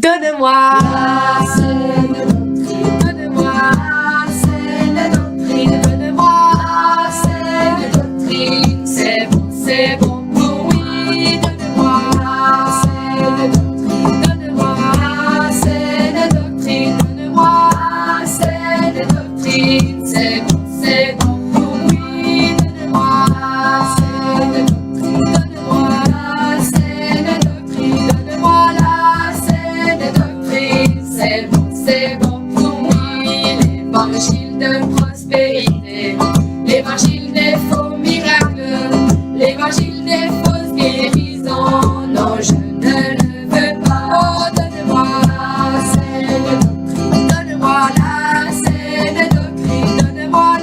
Donne-moi la saine doctrine, donne-moi la saine doctrine, donne-moi la saine doctrine, c'est bon pour oui, donne-moi la saine doctrine, donne-moi la saine doctrine, donne-moi la saine doctrine, c'est bon pour oui, donne-moi la saine doctrine, donne-moi la saine doctrine, donne-moi la saine doctrine, c'est bon pour oui, l'évangile de prospérité, l'évangile des faux miracles, l'évangile des fausses guérisons, non je ne le veux pas, oh donne-moi la saine doctrine, donne-moi la saine doctrine, donne-moi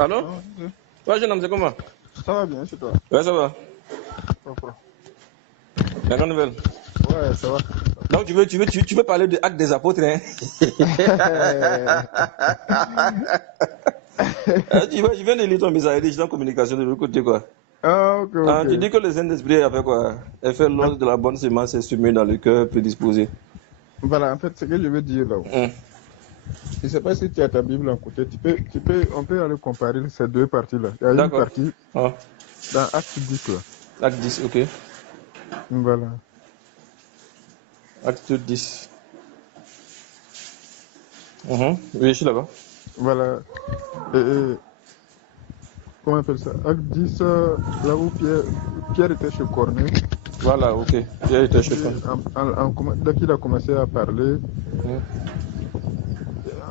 Allô? Ouais, jeune homme, c'est comment? Ça va bien chez toi? Ouais, ça va. Pourquoi? La grande nouvelle. Ouais, ça va. Donc, tu veux parler de Actes des Apôtres, hein? Je viens de lire ton message, je suis en communication de l'autre côté, quoi. Ah, ok, ok. Tu dis que le Saint-Esprit a fait quoi? Elle fait l'ordre de la bonne semence est semée dans le cœur prédisposé. Voilà, en fait, ce que je veux dire là. Je ne sais pas si tu as ta Bible en côté. On peut aller comparer ces deux parties-là. Il y a une partie dans Acte 10 là. Acte 10, ok. Voilà. Acte 10. Oui, je suis là-bas. Voilà. Comment on appelle ça? Acte 10, là où Pierre était chez Corneille. Voilà, ok. Pierre était chez Corneille. Dès qu'il a commencé à parler,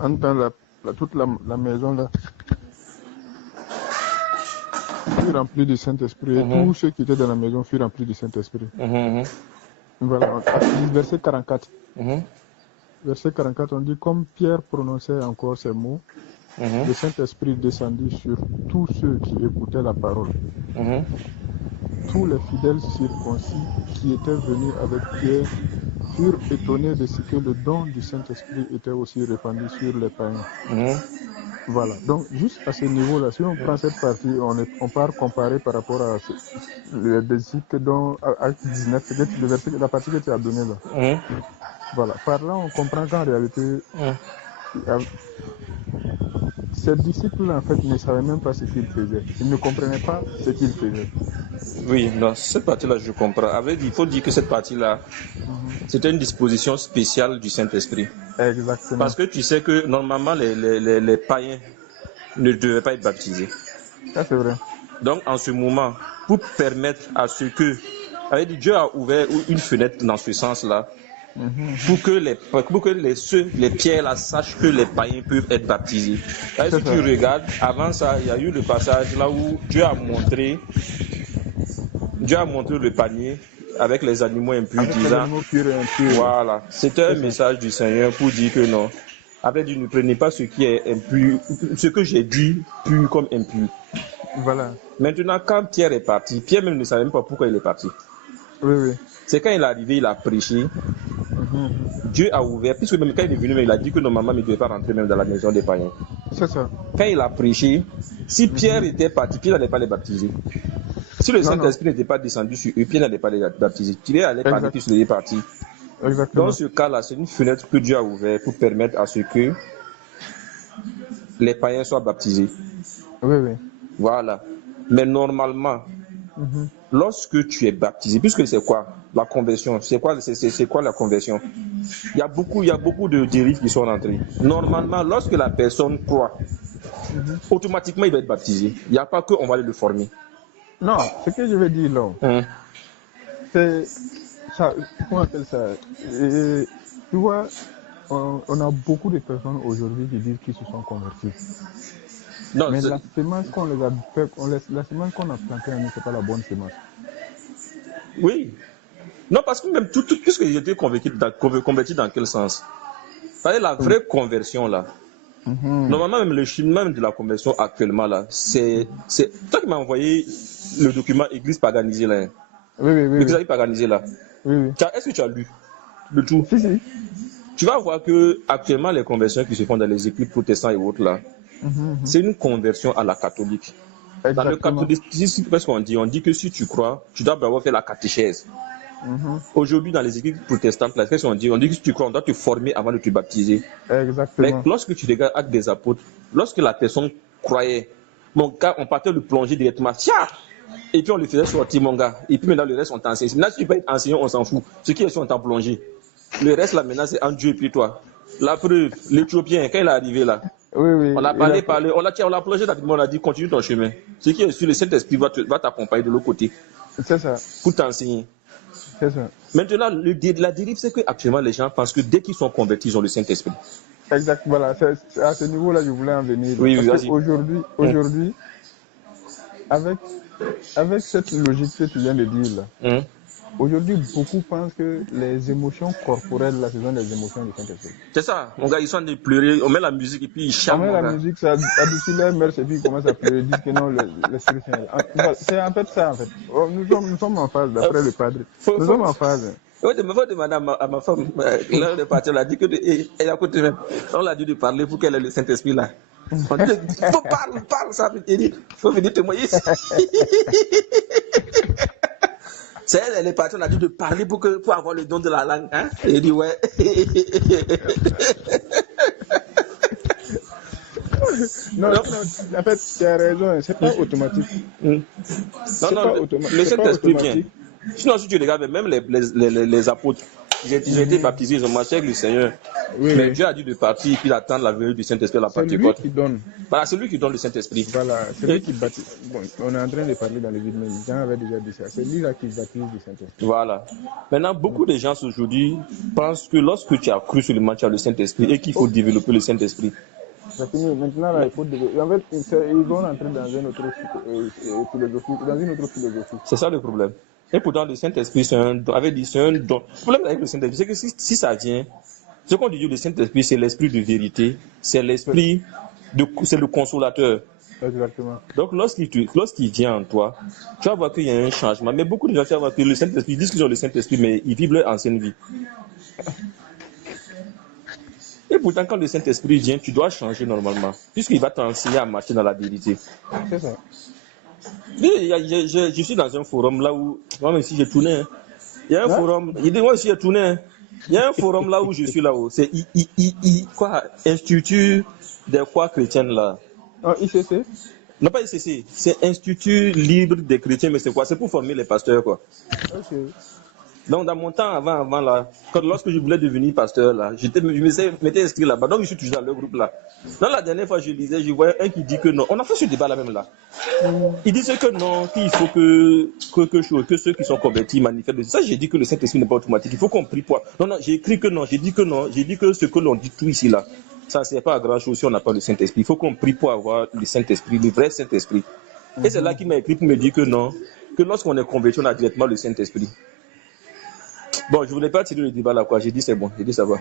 entend toute la maison là fut remplie du Saint-Esprit. Et tous ceux qui étaient dans la maison furent remplis du Saint-Esprit. Voilà, Acte 10, verset 44. Verset 44, on dit, comme Pierre prononçait encore ces mots, le Saint-Esprit descendit sur tous ceux qui écoutaient la parole. Tous les fidèles circoncis qui étaient venus avec Pierre furent étonnés de ce que le don du Saint-Esprit était aussi répandu sur les païens. Voilà, donc juste à ce niveau-là, si on prend cette partie, on part comparer par rapport à le disciple dont Acte 19, la partie que tu as donnée là. Voilà, par là on comprend qu'en réalité, ces disciples en fait ne savaient même pas ce qu'ils faisaient. Ils ne comprenaient pas ce qu'ils faisaient. Oui, dans cette partie-là, je comprends. Il faut dire que cette partie-là, c'était une disposition spéciale du Saint-Esprit. Exactement. Parce que tu sais que normalement, les païens ne devaient pas être baptisés. Ça, c'est vrai. Donc, en ce moment, pour permettre à ce que... Dieu a ouvert une fenêtre dans ce sens-là, pour que les pierres là sachent que les païens peuvent être baptisés. Si tu regardes, avant ça, il y a eu le passage là où Dieu a montré le panier avec les animaux impurs, disant, voilà, c'était un message du Seigneur pour dire que non. Après, ne prenez pas ce qui est impur, ce que j'ai dit, pur comme impur. Voilà. Maintenant, quand Pierre est parti, Pierre même ne savait même pas pourquoi il est parti. Oui. C'est quand il est arrivé, il a prêché. Dieu a ouvert, puisque même quand il est venu, il a dit que normalement, il ne devait pas rentrer même dans la maison des païens. C'est ça. Quand il a prêché, si Pierre était parti, Pierre n'allait pas les baptiser. Si le Saint-Esprit n'était pas descendu sur eux, Pierre n'allait pas les baptiser. Pierre allait parler puisqu'il est parti. Exactement. Dans ce cas-là, c'est une fenêtre que Dieu a ouverte pour permettre à ce que les païens soient baptisés. Oui. Voilà. Mais normalement, lorsque tu es baptisé, puisque c'est quoi la conversion? C'est quoi la conversion? Il y a beaucoup de dérives qui sont rentrées. Normalement, lorsque la personne croit, automatiquement il va être baptisé. Il n'y a pas qu'on va aller le former. Non, ce que je veux dire là, c'est ça, comment on appelle ça? Tu vois, on a beaucoup de personnes aujourd'hui qui disent qu'ils se sont convertis. Non, mais la semence qu'on les a fait, la semence qu'on a plantée en nous, c'est pas la bonne semence. Oui. Non, parce que même puisque j'étais converti dans quel sens? La vraie conversion là. Normalement, même le chemin de la conversion actuellement là, c'est toi qui m'as envoyé le document Église paganisée là. Oui. L'église paganisée là. Oui. Est-ce que tu as lu le tout? Si. Tu vas voir que actuellement les conversions qui se font dans les églises protestantes et autres là, c'est une conversion à la catholique. Exactement. Dans le catholicisme, qu'est-ce qu'on dit? On dit que si tu crois, tu dois d'abord faire la catéchèse. Aujourd'hui, dans les églises protestantes, qu'est-ce qu'on dit? On dit que si tu crois, on doit te former avant de te baptiser. Exactement. Mais lorsque tu regardes Actes des Apôtres, lorsque la personne croyait, mon gars, on partait le plonger directement. Et puis on le faisait sortir, mon gars. Et puis maintenant, le reste, on t'enseigne. Maintenant, si tu peux être enseignant, on s'en fout. Ce qui est sur, on t'a plongé. Le reste, là, maintenant, c'est en Dieu et puis toi. La preuve, l'Éthiopien, quand il est arrivé là, oui. On a parlé, on l'a plongé rapidement, on a dit continue ton chemin. Ce qui est sûr, le Saint-Esprit va t'accompagner de l'autre côté. C'est ça. Pour t'enseigner. C'est ça. Maintenant, la dérive, c'est qu'actuellement, les gens pensent que dès qu'ils sont convertis, ils ont le Saint-Esprit. Exact, voilà. C'est à ce niveau-là, je voulais en venir. Oui, parce qu'aujourd'hui, avec cette logique que tu viens de dire là, Aujourd'hui, beaucoup pensent que les émotions corporelles, là, ce sont les émotions du Saint-Esprit. C'est ça, mon gars, ils sont en train de pleurer, on met la musique et puis ils On chantent. met la musique, ça adoucit leur mère, et puis ils commencent à pleurer, ils disent que non, l'Esprit Saint. C'est en fait ça, en fait. Oh, nous sommes en phase, d'après le padre. Nous sommes en phase. Oui, il faut demander à ma femme, là, le parti, elle a dit que, elle a côté même, on l'a dit de parler pour qu'elle ait le Saint-Esprit là. On dit, faut parle, ça, il dit, faut venir témoigner ici. C'est elle est partie, on a dit de parler pour avoir le don de la langue, hein. Et il dit, ouais. Non, en fait, tu as raison, c'est pas automatique. Non, le Saint-Esprit vient. Sinon, si tu regardes, même les apôtres, ils ont été baptisés, ils ont marché avec le Seigneur. Oui, mais oui. Dieu a dit de partir et puis d'attendre la venue du Saint-Esprit à la Pentecôte. C'est lui qui donne. Voilà, c'est lui qui donne le Saint-Esprit. Voilà, c'est lui qui baptise. Bon, on est en train de parler dans le vide, mais Jean avait déjà dit ça. C'est lui là qui baptise du Saint-Esprit. Voilà. Maintenant, beaucoup de gens aujourd'hui pensent que lorsque tu as cru seulement, tu as le Saint-Esprit et qu'il faut développer le Saint-Esprit. C'est fini. Maintenant, là, il faut développer. En fait, ils vont entrer dans une autre philosophie. C'est ça le problème. Et pourtant, le Saint-Esprit, c'est un don. Le problème avec le Saint-Esprit, c'est que si ça vient, ce qu'on dit le Saint-Esprit, c'est l'esprit de vérité, c'est l'esprit, c'est le consolateur. Exactement. Donc, lorsqu'il vient en toi, tu vas voir qu'il y a un changement. Mais beaucoup de gens, tu vas voir que le Saint-Esprit, ils disent qu'ils ont le Saint-Esprit, mais ils vivent leur ancienne vie. Et pourtant, quand le Saint-Esprit vient, tu dois changer normalement, puisqu'il va t'enseigner à marcher dans la vérité. C'est ça. Je suis dans un forum là où, moi même si j'ai tourné, hein. Il y a un forum, il dit moi aussi j'ai tourné, hein. Il y a un forum là où je suis là-haut, c'est Institut des croix chrétiennes là. Oh, ICC? Non, pas ICC, c'est Institut libre des chrétiens, mais c'est quoi? C'est pour former les pasteurs quoi. Ok. Donc dans mon temps avant là, lorsque je voulais devenir pasteur là, je m'étais inscrit là-bas, donc je suis toujours dans le groupe là. Dans la dernière fois je lisais, je voyais un qui dit que non, on a fait ce débat là même là. Il disait que non, qu'il faut que ceux qui sont convertis manifestent. Ça j'ai dit que le Saint-Esprit n'est pas automatique, il faut qu'on prie pour. Non, j'ai écrit que non, j'ai dit que ce que l'on dit tout ici là, ça ne sert pas à grand chose si on n'a pas le Saint-Esprit. Il faut qu'on prie pour avoir le Saint-Esprit, le vrai Saint-Esprit. Et c'est là qu'il m'a écrit pour me dire que non, que lorsqu'on est converti, on a directement le Saint-Esprit. Bon, je voulais pas tirer le débat là, quoi. J'ai dit c'est bon, j'ai dit ça va.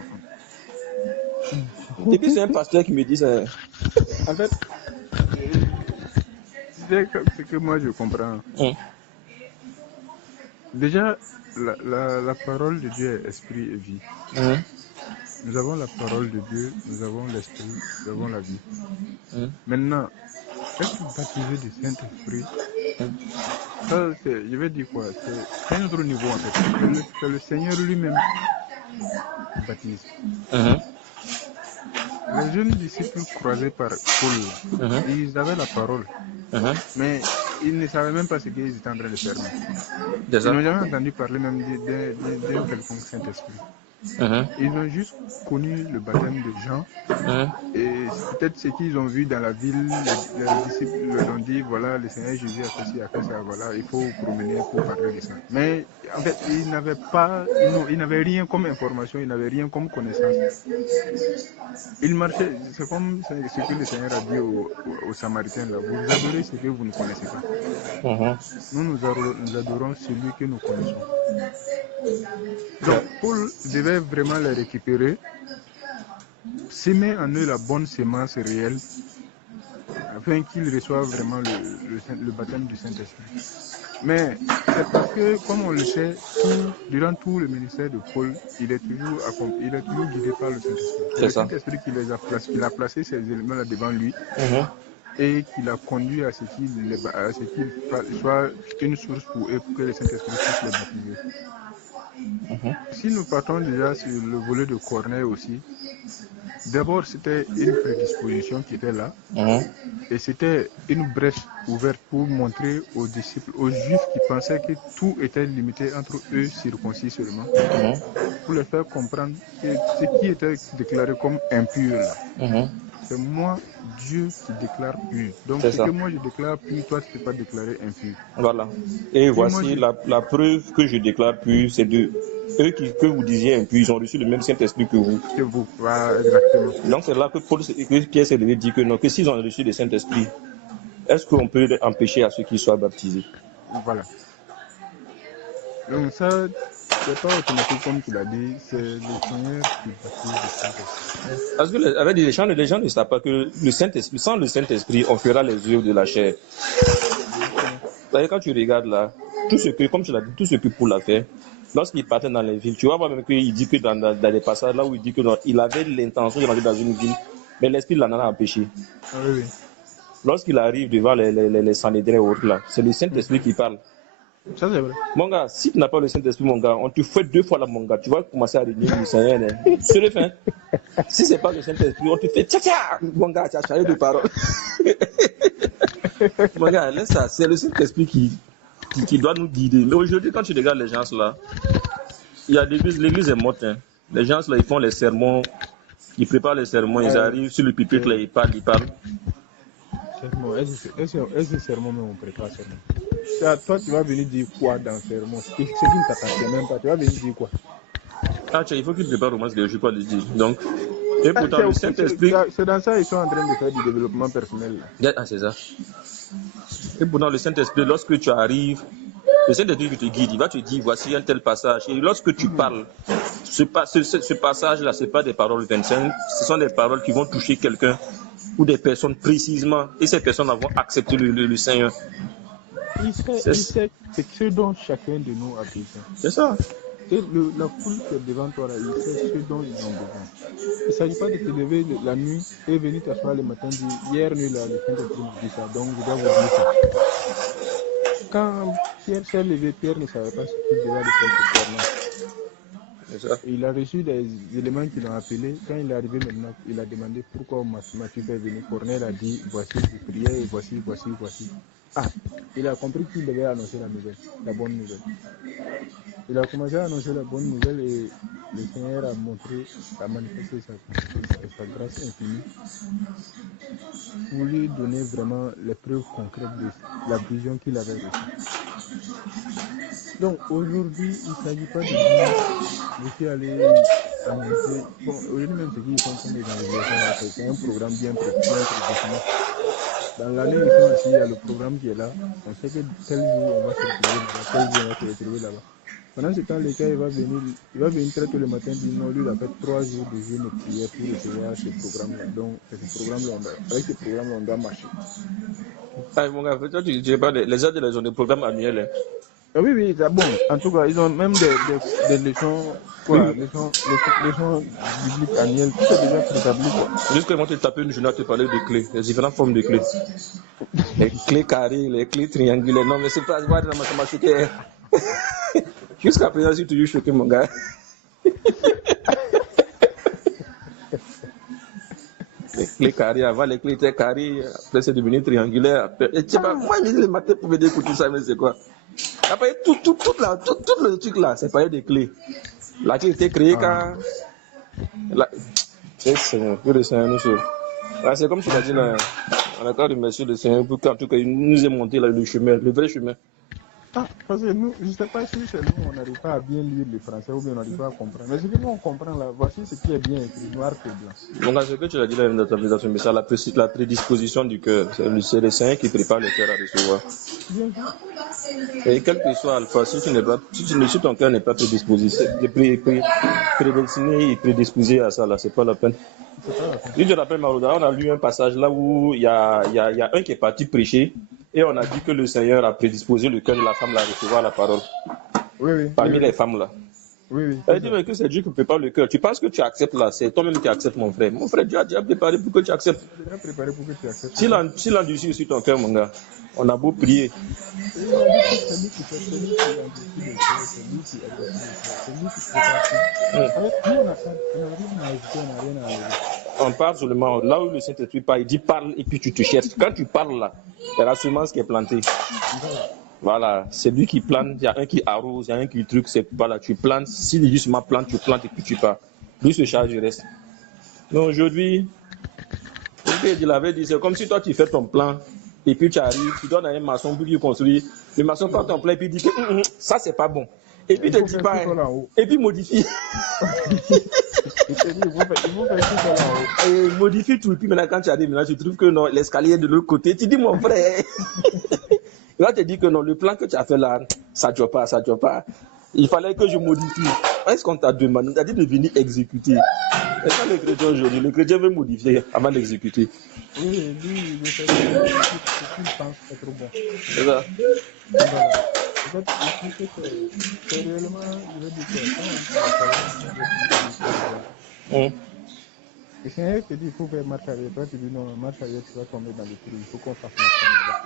Et puis c'est un pasteur qui me dit ça. En fait, c'est que moi je comprends. Déjà, la parole de Dieu est esprit et vie. Nous avons la parole de Dieu, nous avons l'esprit, nous avons la vie. Maintenant, être baptisé du Saint-Esprit, ça, je vais dire quoi? C'est un autre niveau en fait. C'est le Seigneur lui-même qui baptise. Les jeunes disciples croisés par Paul, ils avaient la parole, mais ils ne savaient même pas ce qu'ils étaient en train de faire. Ils n'ont jamais entendu parler même d'un quelconque Saint-Esprit. Ils ont juste connu le baptême de Jean et peut-être ce qu'ils ont vu dans la ville, les disciples leur ont dit voilà, le Seigneur Jésus a fait ci, a fait ça, voilà, il faut promener pour parler de ça. Mais en fait, ils n'avaient rien comme information, ils n'avaient rien comme connaissance. Ils marchaient, c'est comme ce que le Seigneur a dit aux Samaritains là, vous adorez ce que vous ne connaissez pas. Nous adorons celui que nous connaissons. Donc Paul devait vraiment les récupérer, s'aimer en eux la bonne sémence réelle, afin qu'ils reçoivent vraiment le baptême du Saint-Esprit. Mais c'est parce que, comme on le sait, durant tout le ministère de Paul, il est toujours guidé par le Saint-Esprit. C'est le Saint-Esprit qui a placé ces éléments-là devant lui. Et qui l'a conduit à ce qu'il soit une source pour eux, pour que le Saint-Esprit puisse les baptiser. Si nous partons déjà sur le volet de Corneille aussi, d'abord c'était une prédisposition qui était là, et c'était une brèche ouverte pour montrer aux disciples, aux juifs qui pensaient que tout était limité entre eux circoncis seulement, pour les faire comprendre que ce qui était déclaré comme impur là. C'est moi, Dieu, qui déclare pur. Donc, ce que moi je déclare pur, toi, tu ne peux pas déclarer impur. Voilà. Et voici la preuve que je déclare pur, c'est de eux que vous disiez impur, ils ont reçu le même Saint-Esprit que vous. Que vous, voilà, exactement. Donc, c'est là que Pierre s'est levé dit que non, que s'ils ont reçu le Saint-Esprit, est-ce qu'on peut empêcher à ceux qui soient baptisés? Voilà. Donc ça, c'est pas automatique comme tu l'as dit, c'est le Seigneur qui baptise le Saint-Esprit. Parce que les gens ne savent pas que le Saint-Esprit, sans le Saint-Esprit, on fera les œuvres de la chair. Quand tu regardes là, tout ce que, comme tu l'as dit, tout ce que Paul a fait, lorsqu'il partait dans les villes, tu vois même qu'il dit que dans les passages là où il dit que il avait l'intention de rentrer dans une ville, mais l'esprit l'en a empêché. Ah oui. Lorsqu'il arrive devant les Sanhédrins et autres là, c'est le Saint-Esprit qui parle. Ça c'est vrai. Mon gars, si tu n'as pas le Saint-Esprit, mon gars, on te fait 2 fois là, mon gars, tu vas commencer à réunir le Seigneur. Sur le fin, si c'est pas le Saint-Esprit, on te fait tcha tcha, mon gars, tu as changé de parole. Mon gars, laisse ça, c'est le Saint-Esprit qui doit nous guider. Mais aujourd'hui, quand tu regardes les gens là, il y a l'église est morte. Hein. Les gens là, ils font les sermons, ils préparent les sermons, ils arrivent sur le pupitre là, ils parlent. Est-ce que sermon même on prépare sermon? Toi, tu vas venir dire quoi dans le sermon? Ce qui ne t'appartient même pas, tu vas venir dire quoi? Ah, tiens, il faut qu'ils préparent au moins ce que je ne suis pas le dire. Donc, et pourtant, le Saint-Esprit. C'est dans ça qu'ils sont en train de faire du développement personnel. Là. Ah, c'est ça. Et pourtant, le Saint-Esprit, lorsque tu arrives, le Saint-Esprit qui te guide, il va te dire voici un tel passage. Et lorsque tu parles, ce passage-là, ce n'est pas des paroles 25, ce sont des paroles qui vont toucher quelqu'un ou des personnes précisément. Et ces personnes vont accepter le Seigneur. Il sait ce dont chacun de nous a besoin. C'est ça. Et la foule qui est devant toi, là, il sait ce dont ils ont besoin. Il ne s'agit pas de te lever la nuit et venir t'asseoir le matin dire hier nuit, là, le Saint-Esprit me dit ça, donc je dois vous dire ça. Quand Pierre s'est levé, Pierre ne savait pas ce qu'il devait faire ce soir-là. Il a reçu des éléments qui l'ont appelé. Quand il est arrivé maintenant, il a demandé pourquoi Matthieu est venu. Corneille a dit voici, vous priez, et voici. Ah, il a compris qu'il devait annoncer la nouvelle, la bonne nouvelle. Il a commencé à annoncer la bonne nouvelle et le Seigneur a manifesté sa grâce infinie pour lui donner vraiment les preuves concrètes de la vision qu'il avait reçue. Donc aujourd'hui, il ne s'agit pas de dire je suis allé annoncer. Bon, aujourd'hui même ce qu'ils font comme des évangélisations, c'est un programme bien précis. Dans l'année, ils sont assis, il y a le programme qui est là. On sait que tel jour, on va se retrouver là-bas, tel jour, on va se retrouver là-bas. Pendant ce temps, le gars, il va venir très tôt le matin, dire non, lui, il a fait 3 jours de jeûne et prière pour recevoir ce programme-là. Donc, avec ce programme-là, on doit marcher. Ah, mon gars, toi, tu dirais pas, les aides, ils ont des programmes annuels. Hein. Ah oui, c'est bon. En tout cas, ils ont même des leçons, quoi, leçons bibliques annuelles. Tout est déjà préétabli, quoi. Jusqu'à moi, tu tapais une journée à te parler de clés, les différentes formes de clés. Les clés carrées, les clés triangulaires. Non, mais c'est pas voir dans ma choqué. Jusqu'à présent, je suis toujours choqué, mon gars. Les clés carrées, avant les clés étaient carrées, après c'est devenu triangulaire. Et tu sais pas, moi, je dis le matin pour me dire écouter ça, mais c'est quoi? Après, tout le truc là, c'est pas des clés. La clé était créée quand. Que le Seigneur nous sauve. C'est comme tu l'as dit là, on a qu'à remercier le Seigneur pour qu'en tout cas, il nous ait monté là, le chemin, le vrai chemin. Ah, parce que nous, je ne sais pas si c'est nous, on n'arrive pas à bien lire le français ou bien on n'arrive pas à comprendre. Mais ce que nous on comprend là, voici ce qui est bien écrit, noir que blanc. Donc, ce que tu as dit là dans ta présentation, mais c'est la prédisposition du cœur. C'est le Seigneur qui prépare le cœur à recevoir. Bien sûr. Et quel que soit Alpha, si ton cœur n'est pas prédisposé prédestiné et prédisposé à ça, là, c'est pas la peine. Je te rappelle, Marouda, on a lu un passage là où il y a un qui est parti prêcher et on a dit que le Seigneur a prédisposé le cœur de la femme à recevoir la parole. Oui. Parmi les femmes là. Oui. Elle dit mais que c'est Dieu qui prépare le cœur. Tu penses que tu acceptes là, c'est toi-même qui acceptes, mon frère. Mon frère, Dieu a déjà préparé pour que tu acceptes. Si l'endurci sur ton cœur, mon gars, on a beau prier. On parle seulement là où le Saint-Esprit parle, il dit parle et puis tu te cherches. Quand tu parles là, il y a la semence qui est plantée. Voilà, c'est lui qui plante, il y a un qui arrose, il y a un qui truc, c'est voilà, tu plantes, si lui justement plante, tu plantes et puis tu pars. Lui se charge du reste. Donc aujourd'hui, il avait dit, c'est comme si toi tu fais ton plan et puis tu arrives, tu donnes à un maçon pour lui construire. Le maçon prend ton plan et puis dit que ça c'est pas bon. Et puis il te dit pas, et puis modifie. Et modifie tout, et puis maintenant quand tu arrives, maintenant tu trouves que non, l'escalier est de l'autre côté, tu dis mon frère. Là, tu dis que non, le plan que tu as fait là, ça ne joue pas. Il fallait que je modifie. Est-ce qu'on t'a demandé, on t'a dit de venir exécuter. Et ça, le chrétien aujourd'hui, le chrétien veut modifier avant d'exécuter. Oui, lui, je sais que ce qu'il pense être bon. C'est ça. Voilà. En fait, ici, c'est réellement, je veux dire que le Seigneur te dit, il faut faire marche arrière. Toi, tu dis non, marche arrière, tu vas tomber dans le trou. Il faut qu'on fasse marche arrière.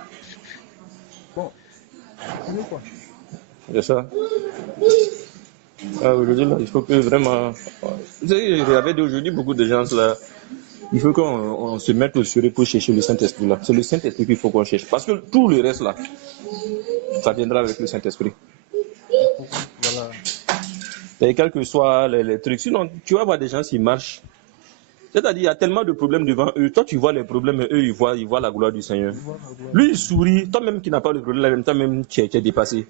Bon, tu veux quoi? C'est ça. Aujourd'hui, là, il faut que vraiment. Vous savez, il y avait aujourd'hui beaucoup de gens là. Il faut qu'on se mette au sérieux pour chercher le Saint-Esprit là. C'est le Saint-Esprit qu'il faut qu'on cherche. Parce que tout le reste là, ça viendra avec le Saint-Esprit. Voilà. Et quels que soient les trucs. Sinon, tu vas voir des gens qui marchent. C'est-à-dire, il y a tellement de problèmes devant eux. Toi, tu vois les problèmes, et eux, ils voient la gloire du Seigneur. Lui, il sourit. Toi-même qui n'as pas de problème, toi-même, tu es dépassé.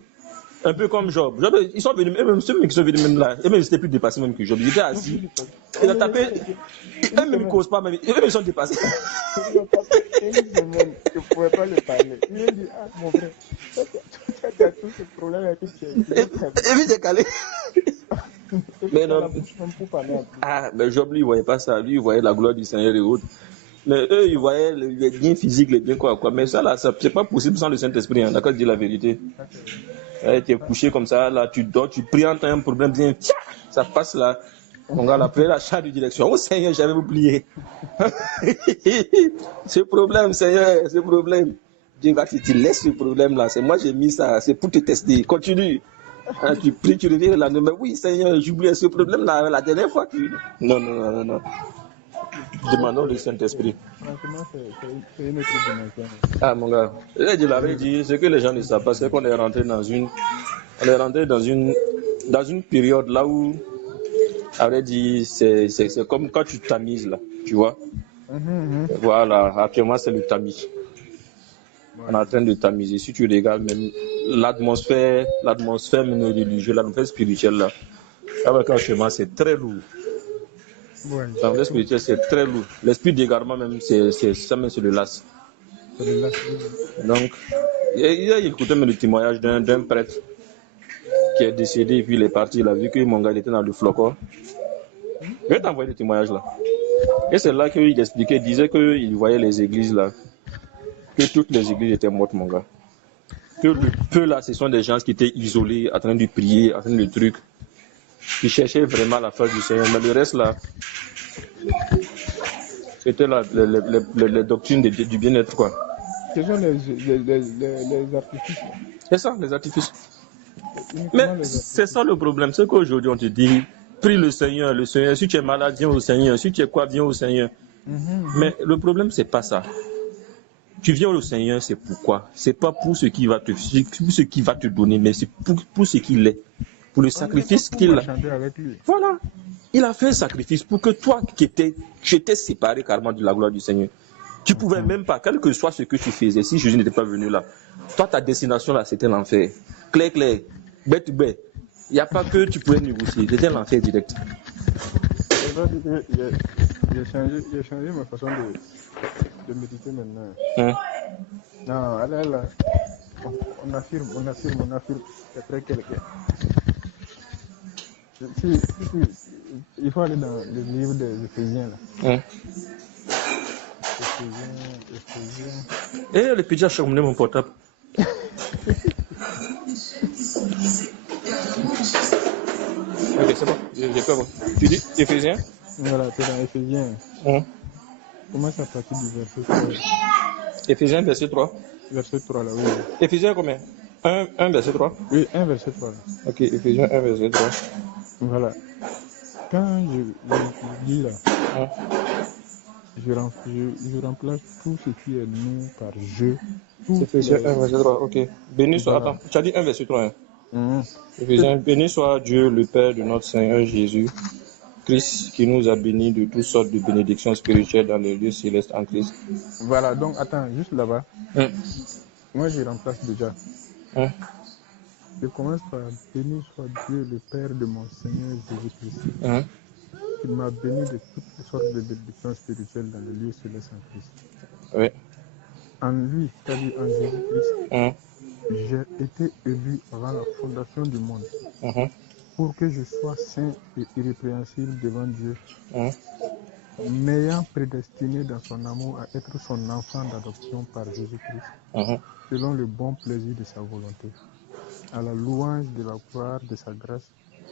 Un peu comme Job. Job, ils sont venus, même ceux qui sont venus même là, et même ils étaient plus dépassés même que Job. Ils étaient assis. Il a tapé. Eux-mêmes, ils ne causent pas, même. Eux-mêmes, ils sont dépassés. Il a tapé une semaine, je ne pouvais pas le parler. Il m'a dit, ah, mon frère, tu as tous ces problèmes avec tes Et puis, j'ai calé. Mais non. Ah, mais Job, lui, il ne voyait pas ça. Lui, il voyait la gloire du Seigneur et autres. Mais eux, ils voyaient les biens physiques, les biens quoi. Mais ça, là, c'est pas possible sans le Saint-Esprit. Hein. D'accord, je dis la vérité. Tu es couché comme ça, là, tu dors, tu pries, tu as un problème, bien, ça passe là. Mon gars, là, après la charge de direction. Oh Seigneur, j'avais oublié. Ce problème, Seigneur, ce problème. Dieu va te laisser ce problème là. C'est moi, j'ai mis ça, c'est pour te tester. Continue. Hein, tu pries, tu reviens là. Mais oui, Seigneur, j'oubliais ce problème là la dernière fois. Non. Demandons le Saint-Esprit. Franchement, c'est une autre dimension. Ah, mon gars, je l'avais dit, ce que les gens ne savent pas, c'est qu'on est rentré dans une période là où, avait dit, c'est comme quand tu tamises là, tu vois. Voilà, actuellement c'est le tamis. On est en train de tamiser. Si tu regardes même l'atmosphère même religieuse, l'atmosphère spirituelle là, avec actuellement c'est très lourd. Ouais. L'atmosphère spirituelle c'est très lourd. L'esprit d'égarement même, c'est ça même, c'est le las. Donc, il a écouté le témoignage d'un prêtre qui est décédé et puis il est parti. Il a vu que mon gars était dans le flocon. Je vais t'envoyer le témoignage là. Et c'est là qu'il expliquait, il disait qu'il voyait les églises là, que toutes les églises étaient mortes, mon gars. Que le peu là, ce sont des gens qui étaient isolés, en train de prier, en train de trucs, qui cherchaient vraiment la face du Seigneur. Mais le reste là, c'était là, les doctrines du bien-être quoi. Ce sont les artifices. C'est ça, les artifices. Mais c'est ça le problème, c'est qu'aujourd'hui on te dit, prie le Seigneur, si tu es malade, viens au Seigneur, si tu es quoi, viens au Seigneur. Mais le problème, c'est pas ça. Tu viens au Seigneur, c'est pourquoi? C'est pas pour ce qu'il va te donner, mais c'est pour ce qu'il est. Pour le sacrifice qu'il a. Voilà. Il a fait un sacrifice pour que toi, tu étais séparé carrément de la gloire du Seigneur. Tu pouvais même pas, quel que soit ce que tu faisais, si Jésus n'était pas venu là, toi, ta destination là, c'était l'enfer. Clair, bête. Il n'y a pas que tu pouvais négocier, c'était l'enfer direct. J'ai changé ma façon de méditer maintenant. Non, là, on affirme. C'est très quelqu'un. Il faut aller dans le livre des Éphésiens là. Et les pédiatres ont emmené mon portable. Ok, c'est bon, j'ai pas bon. Tu dis Éphésiens? Voilà, c'est dans Éphésiens. Commence à partir du verset 3. Éphésiens, verset 3. Verset 3 là, oui. Éphésiens combien? 1, verset 3? Oui, 1, verset 3. Là. Ok, Éphésiens 1, verset 3. Voilà. Quand je dis là, je remplace tout ce qui est nous par je. Éphésiens 1, verset 3, ok. Béni soit, attends, tu as dit 1, verset 3. Éphésiens, béni soit Dieu, le Père de notre Seigneur Jésus, Christ, qui nous a bénis de toutes sortes de bénédictions spirituelles dans les lieux célestes en Christ. Voilà, donc attends, juste là-bas. Moi, je remplace déjà. Je commence par béni soit Dieu, le Père de mon Seigneur Jésus-Christ. Il m'a béni de toutes sortes de bénédictions spirituelles dans les lieux célestes en Christ. Oui. En lui, c'est-à-dire en Jésus-Christ, j'ai été élu avant la fondation du monde pour que je sois saint et irrépréhensible devant Dieu, m'ayant prédestiné dans son amour à être son enfant d'adoption par Jésus-Christ, selon le bon plaisir de sa volonté, à la louange de la gloire de sa grâce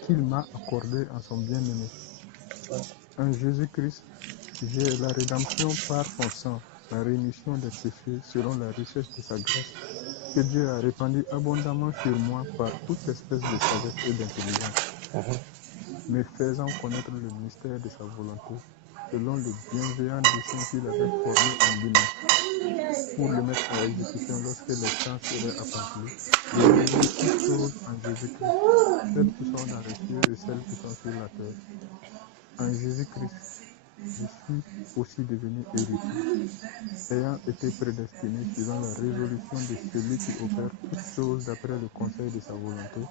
qu'il m'a accordée en son bien-aimé. En Jésus-Christ, j'ai la rédemption par son sang, la rémission des péchés selon la richesse de sa grâce, que Dieu a répandue abondamment sur moi par toute espèce de sagesse et d'intelligence, me faisant connaître le mystère de sa volonté, selon le bienveillant dessein qu'il avait formé en lui-même, pour le mettre à exécution lorsque les temps seraient accomplis, et révéler toutes choses en Jésus-Christ, celles qui sont dans les cieux et celles qui sont sur la terre. En Jésus-Christ, je suis aussi devenu héritier, ayant été prédestiné selon la résolution de celui qui opère toutes choses d'après le conseil de sa volonté,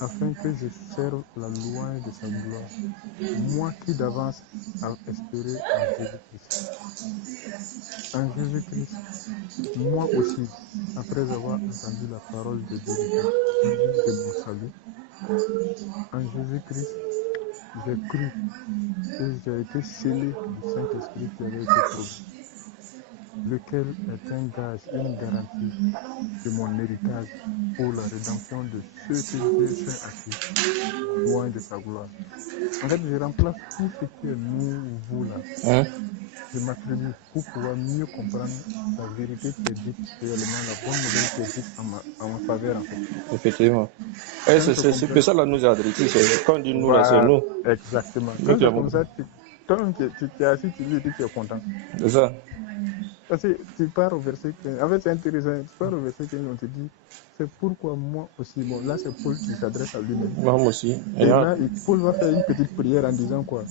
afin que je serve la louange de sa gloire, moi qui d'avance a espéré en Jésus-Christ. En Jésus-Christ, moi aussi, après avoir entendu la parole de vérité, de mon salut, en Jésus-Christ, j'ai cru et j'ai été scellé du Saint-Esprit qui avait été promis, lequel est un gage, une garantie de mon héritage pour la rédemption de ceux que Dieu s'est acquis, loin de sa gloire. En fait, je remplace tout ce qui est nous, vous là. Je m'attribue pour pouvoir mieux comprendre la vérité qui est dite réellement, la bonne nouvelle qui est dite en ma faveur en fait. Effectivement. Et c'est que ça là nous a adressé. Quand on dit nous, là, c'est nous. Exactement. Quand c'est comme ça, quand tu es assis, tu dis que tu es content. C'est ça. Parce que tu pars au verset 15. En fait, c'est intéressant. Tu pars au verset 15, on te dit, c'est pourquoi moi aussi. Bon, là, c'est Paul qui s'adresse à lui-même. Moi aussi. Et là, Paul va faire une petite prière en disant quoi?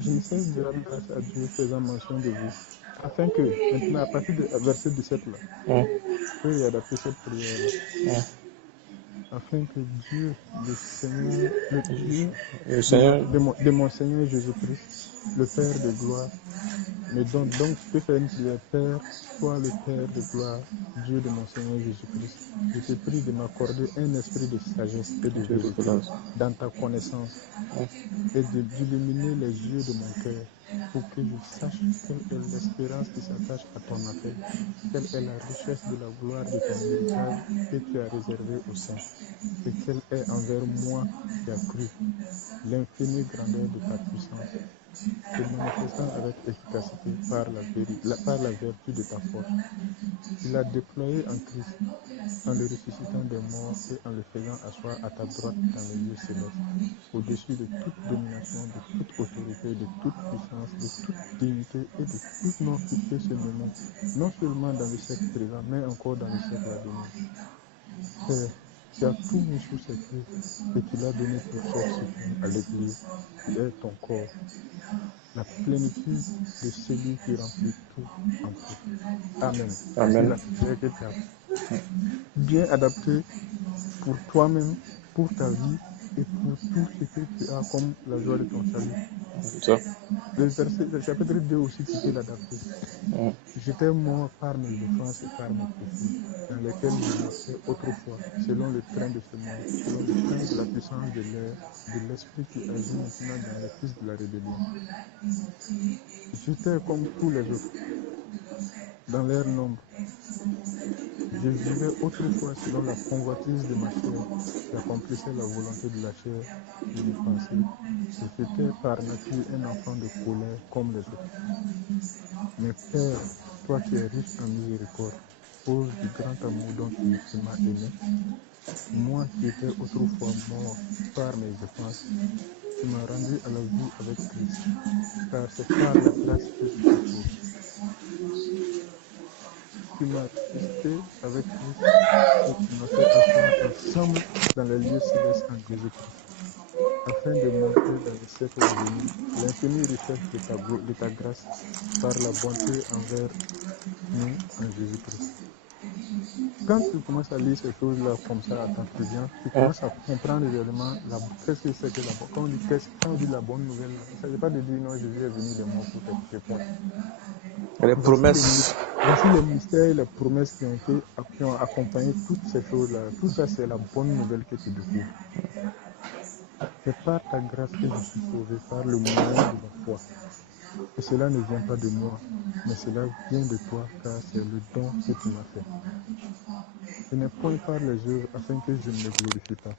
Je ne cesse de rendre grâce à Dieu faisant mention de vous, afin que, maintenant, à partir du verset 17 là, il y a adapté cette prière là, afin que Dieu, le Seigneur, le Seigneur de mon Seigneur Jésus-Christ, le Père de gloire, me donne. Donc, je peux faire une prière, Père, toi le Père de gloire, Dieu de mon Seigneur Jésus-Christ. Je te prie de m'accorder un esprit de sagesse et de vérité dans ta connaissance et d'illuminer les yeux de mon cœur pour que je sache quelle est l'espérance qui s'attache à ton appel, quelle est la richesse de la gloire de ton héritage que tu as réservé aux saints, et quelle est envers moi qui a cru l'infinie grandeur de ta puissance, te manifestant avec efficacité par la vertu de ta force. Tu l'as déployé en Christ, en le ressuscitant des morts et en le faisant asseoir à ta droite dans les lieux célestes, au-dessus de toute domination, de toute autorité, de toute puissance, de toute dignité et de tout nom qui peut se nommer, non seulement dans le siècle présent, mais encore dans le siècle à venir. Père, tu as tout mis sous ses pieds et tu l'as donné pour chef suprême à l'Église, qui est ton corps, la plénitude de celui qui remplit tout en tout. Amen. Amen. La prière que tu as bien adaptée pour toi-même, pour ta vie et pour tout ce que tu as comme la joie de ton salut. Ça. Le chapitre 2 aussi, tu peux l'adapter. J'étais mort par mes offenses et par mes péchés, dans lesquels je marchais autrefois, selon le train de ce monde, selon le train de la puissance de l'air, de l'esprit qui agit maintenant dans les fils de la rébellion. J'étais comme tous les autres, dans leur nombre. Je vivais autrefois selon la convoitise de ma chair, qui accomplissait la volonté de la chair et des pensées. J'étais par nature un enfant de colère comme les autres. Mais Père, toi qui es riche en miséricorde, cause du grand amour dont tu m'as aimé, moi qui étais autrefois mort par mes offenses, tu m'as rendu à la vie avec Christ, car c'est par la grâce que je suis sauvé. Tu m'as ressuscité avec Christ et tu m'as fait asseoir ensemble dans les lieux célestes en Jésus-Christ, afin de montrer dans le siècle à venir l'infinie richesse de ta grâce par la bonté envers nous en Jésus-Christ. quand tu commences à lire ces choses-là comme ça à ton étudiant, tu commences à comprendre réellement qu'est-ce que c'est que la bonne. Quand on dit la bonne nouvelle, il ne s'agit pas de dire non, Jésus est venu de mort pour tes points. Les promesses. Voici les mystères et les promesses qui ont accompagné toutes ces choses-là. Tout ça, c'est la bonne nouvelle que tu découvres. C'est par ta grâce que je suis sauvé, par le moyen de la foi. Et cela ne vient pas de moi, mais cela vient de toi, car c'est le don que tu m'as fait. Ce n'est point par les œuvres afin que je ne me glorifie pas,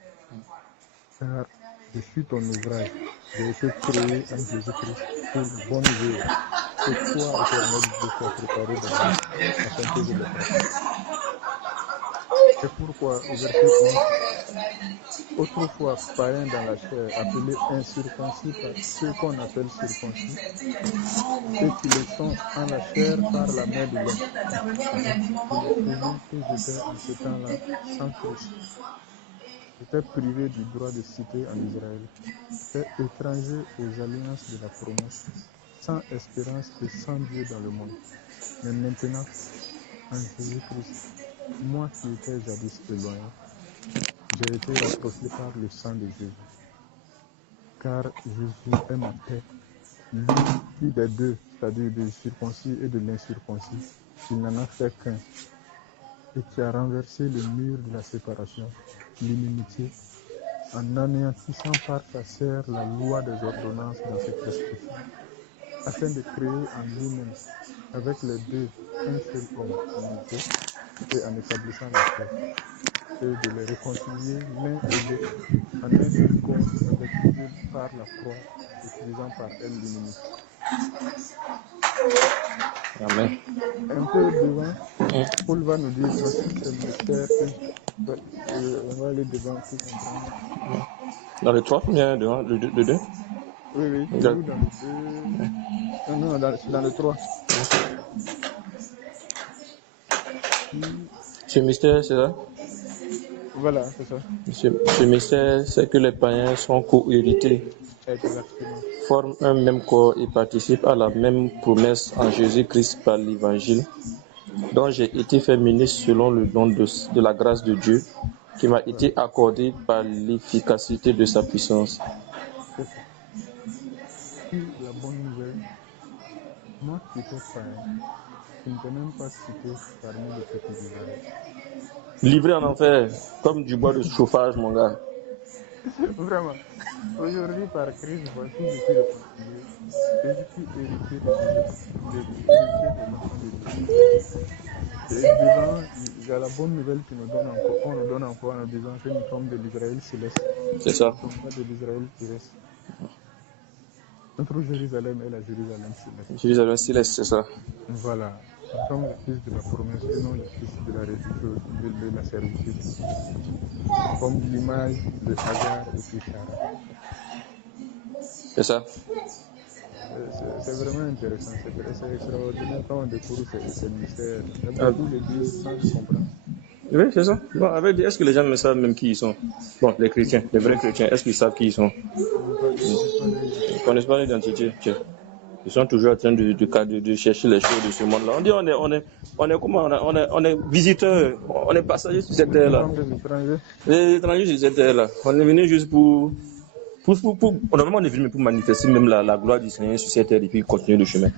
car je suis ton ouvrage. J'ai été créé en Jésus-Christ pour la bonne œuvre. Que toi, éternel Dieu, sois préparé d'avance afin que je le fasse. C'est pourquoi, au verset 11, autrefois païens dans la chair, appelés incirconcis par ceux qu'on appelle circoncis, et qui le sont en la chair par la main de l'homme. Que j'étais en ce temps-là sans Christ. J'étais privé du droit de cité en Israël. J'étais étranger aux alliances de la promesse, sans espérance et sans Dieu dans le monde. Mais maintenant, en Jésus-Christ, moi qui étais jadis éloigné, j'ai été rapproché par le sang de Jésus. Car Jésus est ma paix. Lui qui des deux, c'est-à-dire du circoncis et de l'incirconcis, il n'en a fait qu'un, et qui a renversé le mur de la séparation, l'inimitié, en anéantissant par sa chair la loi des ordonnances dans cette prescription, afin de créer en lui-même, avec les deux, un seul homme en unité, et en établissant la paix, et de les réconcilier l'un et l'autre en un seul corps avec Dieu par la croix, utilisant par elle l'inimité. Amen. Un peu devant, Paul va nous dire voici ce mystère on va aller devant pour comprendre. Dans le 3 ou bien devant le 2? Oui, dans le 2. Non, dans le 3. Ce mystère, c'est ça? Voilà, c'est ça. Ce mystère, c'est que les païens sont co-hérités, forment un même corps et participent à la même promesse en Jésus-Christ par l'évangile, dont j'ai été fait ministre selon le don de la grâce de Dieu, qui m'a été accordée par l'efficacité de sa puissance. La bonne nouvelle, moi qui étais païen, je ne t'ai même pas cité parmi les petits villages. Livré en enfer, comme du bois de chauffage, mon gars. Vraiment. Aujourd'hui, par Christ, voici, je suis le particulier. Et je suis héritier de Dieu. Et devant, il y a la bonne nouvelle qu'on nous donne encore en disant que nous sommes de l'Israël céleste. C'est ça. Nous ne sommes pas de l'Israël terrestre. Notre Jérusalem est la Jérusalem céleste. Jérusalem céleste, c'est ça. Voilà. Nous sommes les fils de la promesse et non les fils de la servitude. Comme l'image de Agar et Pishara. C'est ça. C'est vraiment intéressant, c'est extraordinaire quand on découvre ces mystères. Il y a beaucoup d'églises sans comprendre. Oui, c'est ça. Bon, avec, est-ce que les gens ne savent même qui ils sont? Bon, les chrétiens, les vrais chrétiens, est-ce qu'ils savent qui ils sont? Ils ne connaissent pas l'identité. Ils sont toujours en train de chercher les choses de ce monde-là. On dit on est visiteurs, on est passagers sur cette terre-là. Les étrangers sur cette terre-là. On est venu juste pour normalement on est venu pour manifester même la gloire du Seigneur sur cette terre et puis continuer le chemin.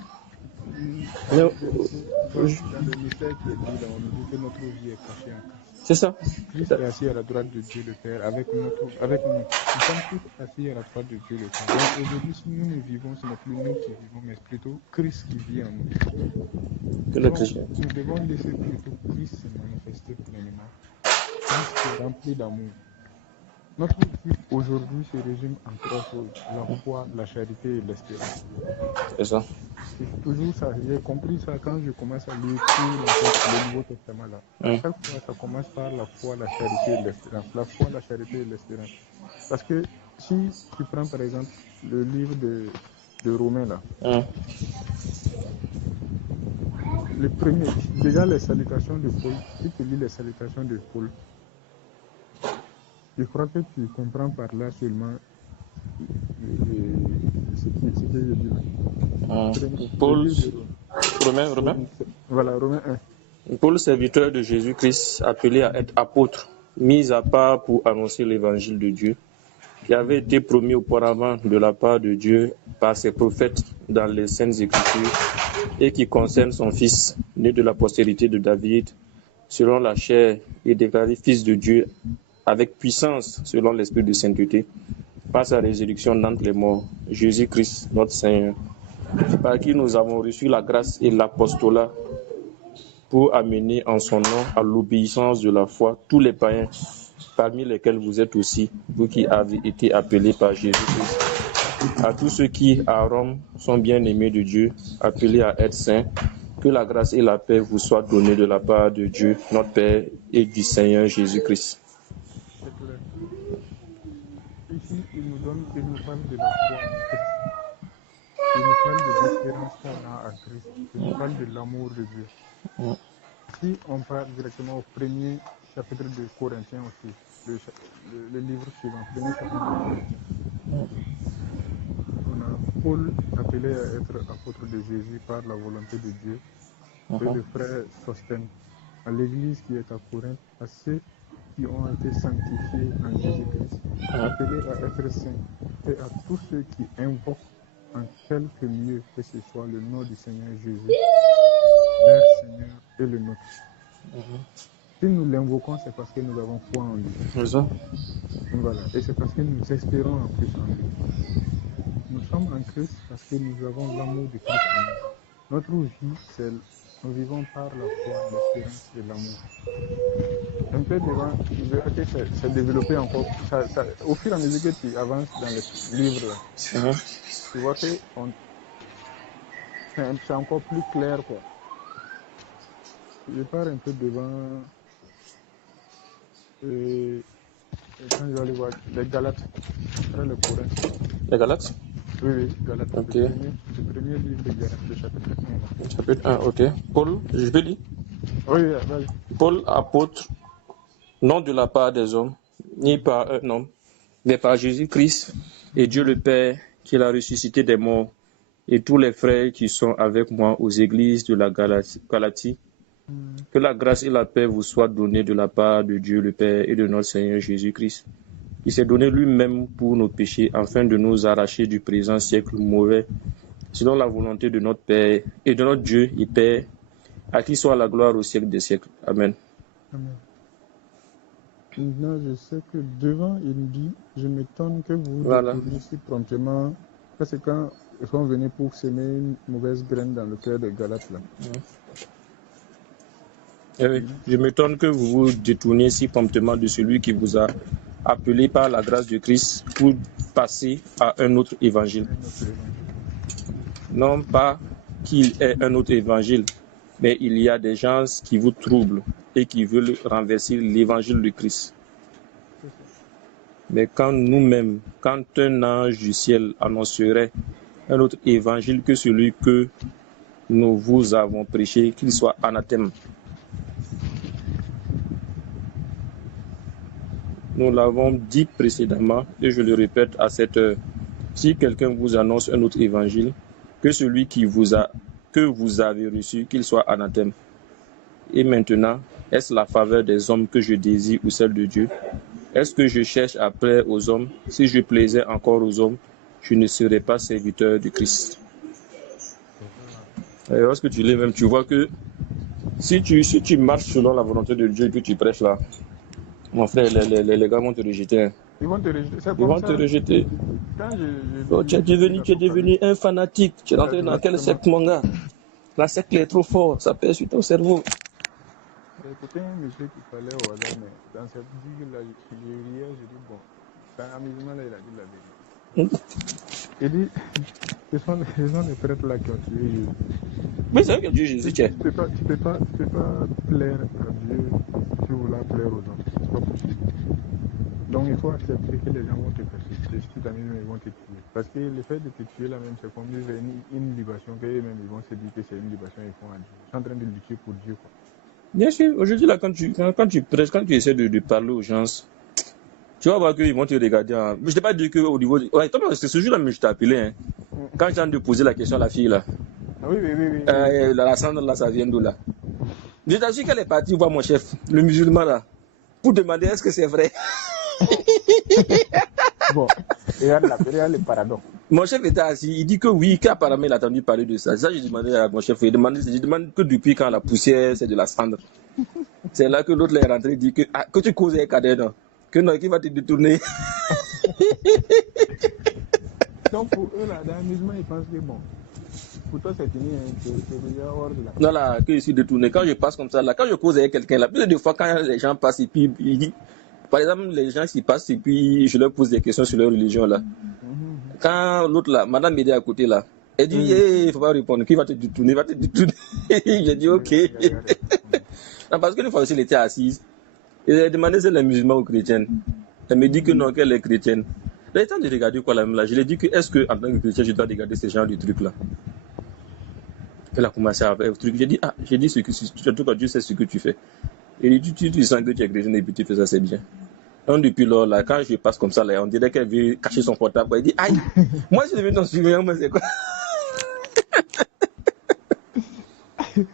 Dans le mystère qui est dit là, on nous dit que notre vie est cachée en Christ. C'est ça. Christ est assis à la droite de Dieu le Père avec nous. Nous sommes tous assis à la droite de Dieu le Père. Donc aujourd'hui, si nous vivons, ce n'est plus nous qui vivons, mais plutôt Christ qui vit en nous. Que le chrétien. Nous devons laisser plutôt Christ se manifester pleinement. Christ est rempli d'amour. Notre vie aujourd'hui se résume en trois choses, la foi, la charité et l'espérance. C'est ça. C'est toujours ça, j'ai compris ça quand je commence à lire tout le Nouveau Testament là. Chaque fois ça commence par la foi, la charité et l'espérance. La foi, la charité et l'espérance. Parce que si tu prends par exemple le livre de Romains là, le premier, déjà les salutations de Paul, si tu lis les salutations de Paul, je crois que tu comprends par là seulement ce que je dis là. Paul, Romain. Voilà, Romains 1. Paul, serviteur de Jésus-Christ, appelé à être apôtre, mis à part pour annoncer l'évangile de Dieu, qui avait été promis auparavant de la part de Dieu par ses prophètes dans les Saintes Écritures et qui concerne son fils, né de la postérité de David, selon la chair et déclaré fils de Dieu avec puissance selon l'esprit de sainteté, par sa résurrection d'entre les morts, Jésus-Christ, notre Seigneur, par qui nous avons reçu la grâce et l'apostolat pour amener en son nom à l'obéissance de la foi tous les païens, parmi lesquels vous êtes aussi, vous qui avez été appelés par Jésus-Christ. À tous ceux qui, à Rome, sont bien-aimés de Dieu, appelés à être saints, que la grâce et la paix vous soient données de la part de Dieu, notre Père, et du Seigneur Jésus-Christ. C'est clair. Ici, il nous parle de la foi en Christ. Il nous parle de l'espérance qu'on a en Christ. Il nous parle de l'amour de Dieu. Si on parle directement au premier chapitre de Corinthiens aussi, le livre suivant, premier chapitre de Corinthiens, on a Paul appelé à être apôtre de Jésus par la volonté de Dieu, et le frère Sostène, à l'église qui est à Corinthe, à ceux qui ont été sanctifiés en Jésus-Christ, appelés à être saints, et à tous ceux qui invoquent en quelque lieu que ce soit le nom du Seigneur Jésus, leur Seigneur et le nôtre. Si nous l'invoquons, c'est parce que nous avons foi en lui. C'est ça. Voilà. Et c'est parce que nous espérons en plus en lui. Nous sommes en Christ parce que nous avons l'amour de Christ en nous. Notre vie, nous vivons par la foi, l'espérance et l'amour. Un peu devant, vous verrez que c'est développé encore. Au fur et à mesure que tu avances dans les livres, tu vois que c'est encore plus clair, quoi. Je pars un peu devant. Et quand je vais aller voir les Galates, après le Coran. Les Galates? Oui, Galates. Ok. Le premier livre de Galates, le chapitre 1. Chapitre 1, ok. Paul, je peux lire? Oui, vas-y. Paul, apôtre, non de la part des hommes, ni par un homme, mais par Jésus-Christ et Dieu le Père, qui l'a ressuscité des morts, et tous les frères qui sont avec moi aux églises de la Galatie. Que la grâce et la paix vous soient données de la part de Dieu le Père et de notre Seigneur Jésus-Christ, qui s'est donné lui-même pour nos péchés, afin de nous arracher du présent siècle mauvais, selon la volonté de notre Père et de notre Dieu et Père, à qui soit la gloire au siècle des siècles. Amen. Amen. Maintenant, je sais que devant, il me dit, je m'étonne que vous détourniez si promptement, parce que quand ils sont venus pour semer une mauvaise graine dans le cœur des Galates, là. Oui, je m'étonne que vous vous détourniez si promptement de celui qui vous a appelé par la grâce de Christ pour passer à un autre évangile. Non pas qu'il ait un autre évangile, mais il y a des gens qui vous troublent et qui veulent renverser l'évangile de Christ. Mais quand nous-mêmes, quand un ange du ciel annoncerait un autre évangile que celui que nous vous avons prêché, qu'il soit anathème. Nous l'avons dit précédemment et je le répète à cette heure. Si quelqu'un vous annonce un autre évangile, que celui que vous avez reçu, qu'il soit anathème. Et maintenant, est-ce la faveur des hommes que je désire ou celle de Dieu? Est-ce que je cherche à plaire aux hommes? Si je plaisais encore aux hommes, je ne serais pas serviteur de Christ. Et lorsque tu lis même, tu vois que si tu marches selon la volonté de Dieu que tu prêches là, mon frère, les gars vont te rejeter. Ils vont te rejeter. Ils vont te rejeter. Tu es devenu un fanatique. Tu es rentré dans quelle secte, mon gars? La secte est trop forte, ça pèse sur ton cerveau. J'ai écouté un monsieur qui parlait au hasard, mais dans cette digue-là, je riais, je dis, bon, c'est un amusement là, il a dit la vérité. Il dit, ce sont les prêtres là qui ont tué Jésus. Mais c'est vrai que Dieu Jésus, tu peux pas plaire à Dieu si vous voulez plaire aux hommes. C'est pas possible. Donc il faut accepter que les gens vont te persécuter, si tu ils vont te tuer. Parce que le fait de te tuer là même, c'est comme vivre une libation, qu'eux-mêmes ils vont se dire que c'est une libation, ils font à Dieu. Ils sont en train de lutter pour Dieu, quoi. Bien sûr, aujourd'hui là, quand tu prêches, quand tu essaies de parler aux gens, tu vas voir qu'ils vont te regarder. Je ne t'ai pas dit qu'au niveau. Ouais, c'est ce jour-là, mais je t'ai appelé. Hein. Quand j'ai envie de poser la question à la fille là. Oui. La cendre là, ça vient d'où là? Je t'assure qu'elle est partie voir mon chef, le musulman là, pour demander est-ce que c'est vrai. Bon, regarde le paradoxe. Mon chef était assis, il dit que oui, qu'apparemment il a entendu parler de ça. Ça, j'ai demandé à mon chef, je demande que depuis quand la poussière, c'est de la cendre. C'est là que l'autre est rentré, dit que, que tu causes avec Kader, non? Que non, qui va te détourner. Donc pour eux, là, dans l'amusement, ils pensent que bon, pour toi, c'est fini, hein, c'est déjà hors de la... Non, là, que je suis détourné. Quand je passe comme ça, là, quand je cause avec quelqu'un, là, plus de fois, quand les gens passent et puis, par exemple, les gens qui passent et puis je leur pose des questions sur leur religion, là. Quand l'autre, là, madame m'aidait à côté, là, elle dit, il faut pas répondre, qui va te détourner, va te détourner. J'ai dit, ok. Non, parce que une fois aussi, elle était assise. Et elle a demandé si elle est musulmane ou chrétienne. Elle me dit que non, qu'elle est chrétienne. Là, il est temps de regarder quoi, là. Je lui ai dit que, est-ce que, en tant que chrétien, je dois regarder ce genre de trucs-là? Elle a commencé à faire un truc. J'ai dit, surtout quand Dieu sait ce que tu fais. Et tu sens que tu es chrétien et puis tu fais ça, c'est bien. Donc, depuis lors, là, quand je passe comme ça, là, on dirait qu'elle veut cacher son portable. Elle dit, aïe, moi, je suis devenu ton surveillant, mais c'est quoi?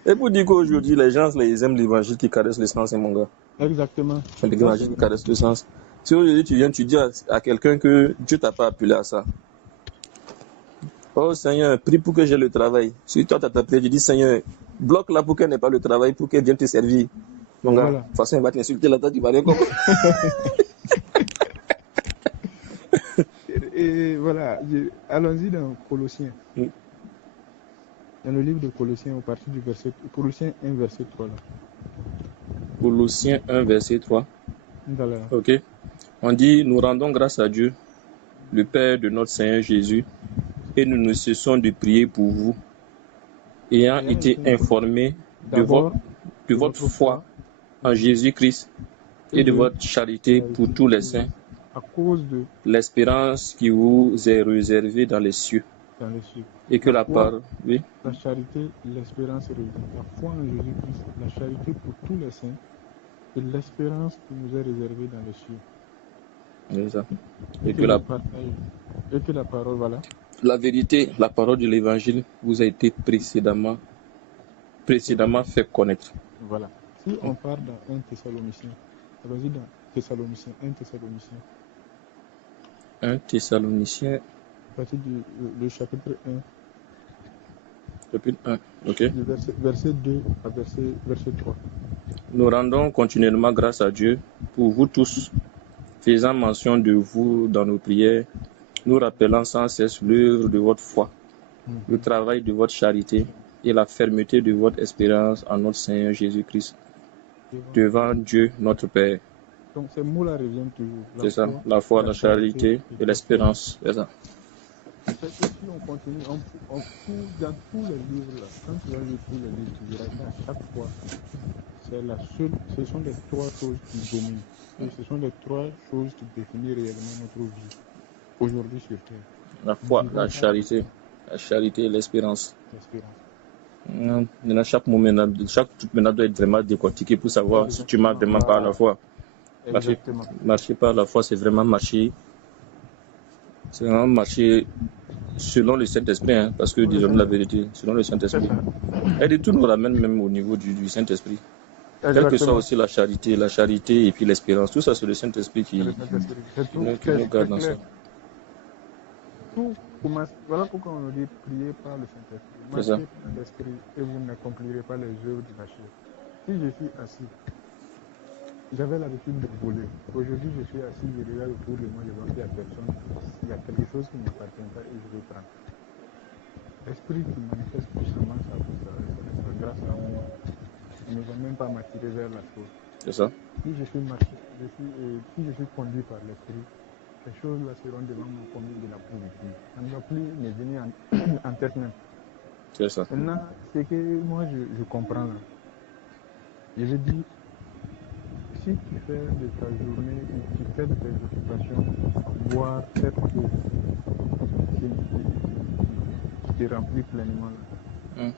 Et pour dire qu'aujourd'hui, les gens, ils aiment l'évangile qui caresse le sens, mon gars. Exactement. L'évangile qui caresse le sens. Si aujourd'hui tu viens, tu dis à quelqu'un que Dieu t'a pas appelé à ça. Oh Seigneur, prie pour que j'ai le travail. Si toi t'as appelé, tu dis Seigneur, bloque là pour qu'elle n'ait pas le travail, pour qu'elle vienne te servir. Mon gars, de toute façon, il va t'insulter là, toi tu vas rien comprendre. Et voilà, allons-y dans Colossiens. Dans le livre de Colossiens, au partir du verset, Colossiens 1, verset 3 là. Colossiens 1, verset 3. Voilà. Ok. On dit, nous rendons grâce à Dieu, le Père de notre Seigneur Jésus, et nous ne cessons de prier pour vous, ayant été informés de votre foi en Jésus-Christ et de votre charité pour tous les saints, à cause de l'espérance qui vous est réservée dans les cieux. Et que la part, oui. La charité, l'espérance et la foi en Jésus-Christ, la charité pour tous les saints et l'espérance qui nous est réservée dans les cieux. C'est ça. Et que la parole, voilà. La vérité, la parole de l'évangile vous a été précédemment fait connaître. Voilà. Si on part dans 1 Thessaloniciens, allons-y dans Thessaloniciens, 1 Thessaloniciens. 1 Thessaloniciens. À partir du chapitre 1. Chapitre 1, ok. Du verset 2 à verset 3. Nous rendons continuellement grâce à Dieu pour vous tous, faisant mention de vous dans nos prières, nous rappelant sans cesse l'œuvre de votre foi, le travail de votre charité et la fermeté de votre espérance en notre Seigneur Jésus-Christ, devant Dieu notre Père. Donc ces mots-là reviennent toujours. C'est ça, la foi, la charité et l'espérance. C'est ça. Si on continue, dans tous les livres, là, quand tu vas lire tous les livres, tu verras qu'à chaque fois, ce sont les trois choses qui dominent. Et ce sont les trois choses qui définissent réellement notre vie aujourd'hui sur Terre. La foi, la charité et l'espérance. Chaque truc maintenant doit être vraiment décortiqué pour savoir si tu marches vraiment par la foi. Marcher par la foi, c'est vraiment marcher. C'est vraiment marcher selon le Saint-Esprit, hein, parce que disons la vérité, selon le Saint-Esprit. Et de tout nous ramène même au niveau du Saint-Esprit. Quelle que soit aussi la charité et puis l'espérance, tout ça c'est le Saint-Esprit qui nous garde dans ça. Tout commence, voilà pourquoi on nous dit prier par le Saint-Esprit. Marchez par l'Esprit et vous n'accomplirez pas les œuvres de la chair. Si je suis assis, j'avais l'habitude de voler. Aujourd'hui, je suis assis, je regarde autour de moi, je vois qu'il n'y a personne. Il y a quelque chose qui ne m'appartient pas et je vais prendre. L'esprit qui manifeste puissamment sa grâce à moi ne va même pas m'attirer vers la chose. C'est ça. Si je suis conduit par l'esprit, ces choses-là seront devant moi comme de la pourriture. Ça ne va plus me venir en tête même. C'est ça. Maintenant, ce que moi je comprends là, je veux dire, si tu fais de ta journée, tu fais de tes occupations, boire, être beau, qui te remplit pleinement là,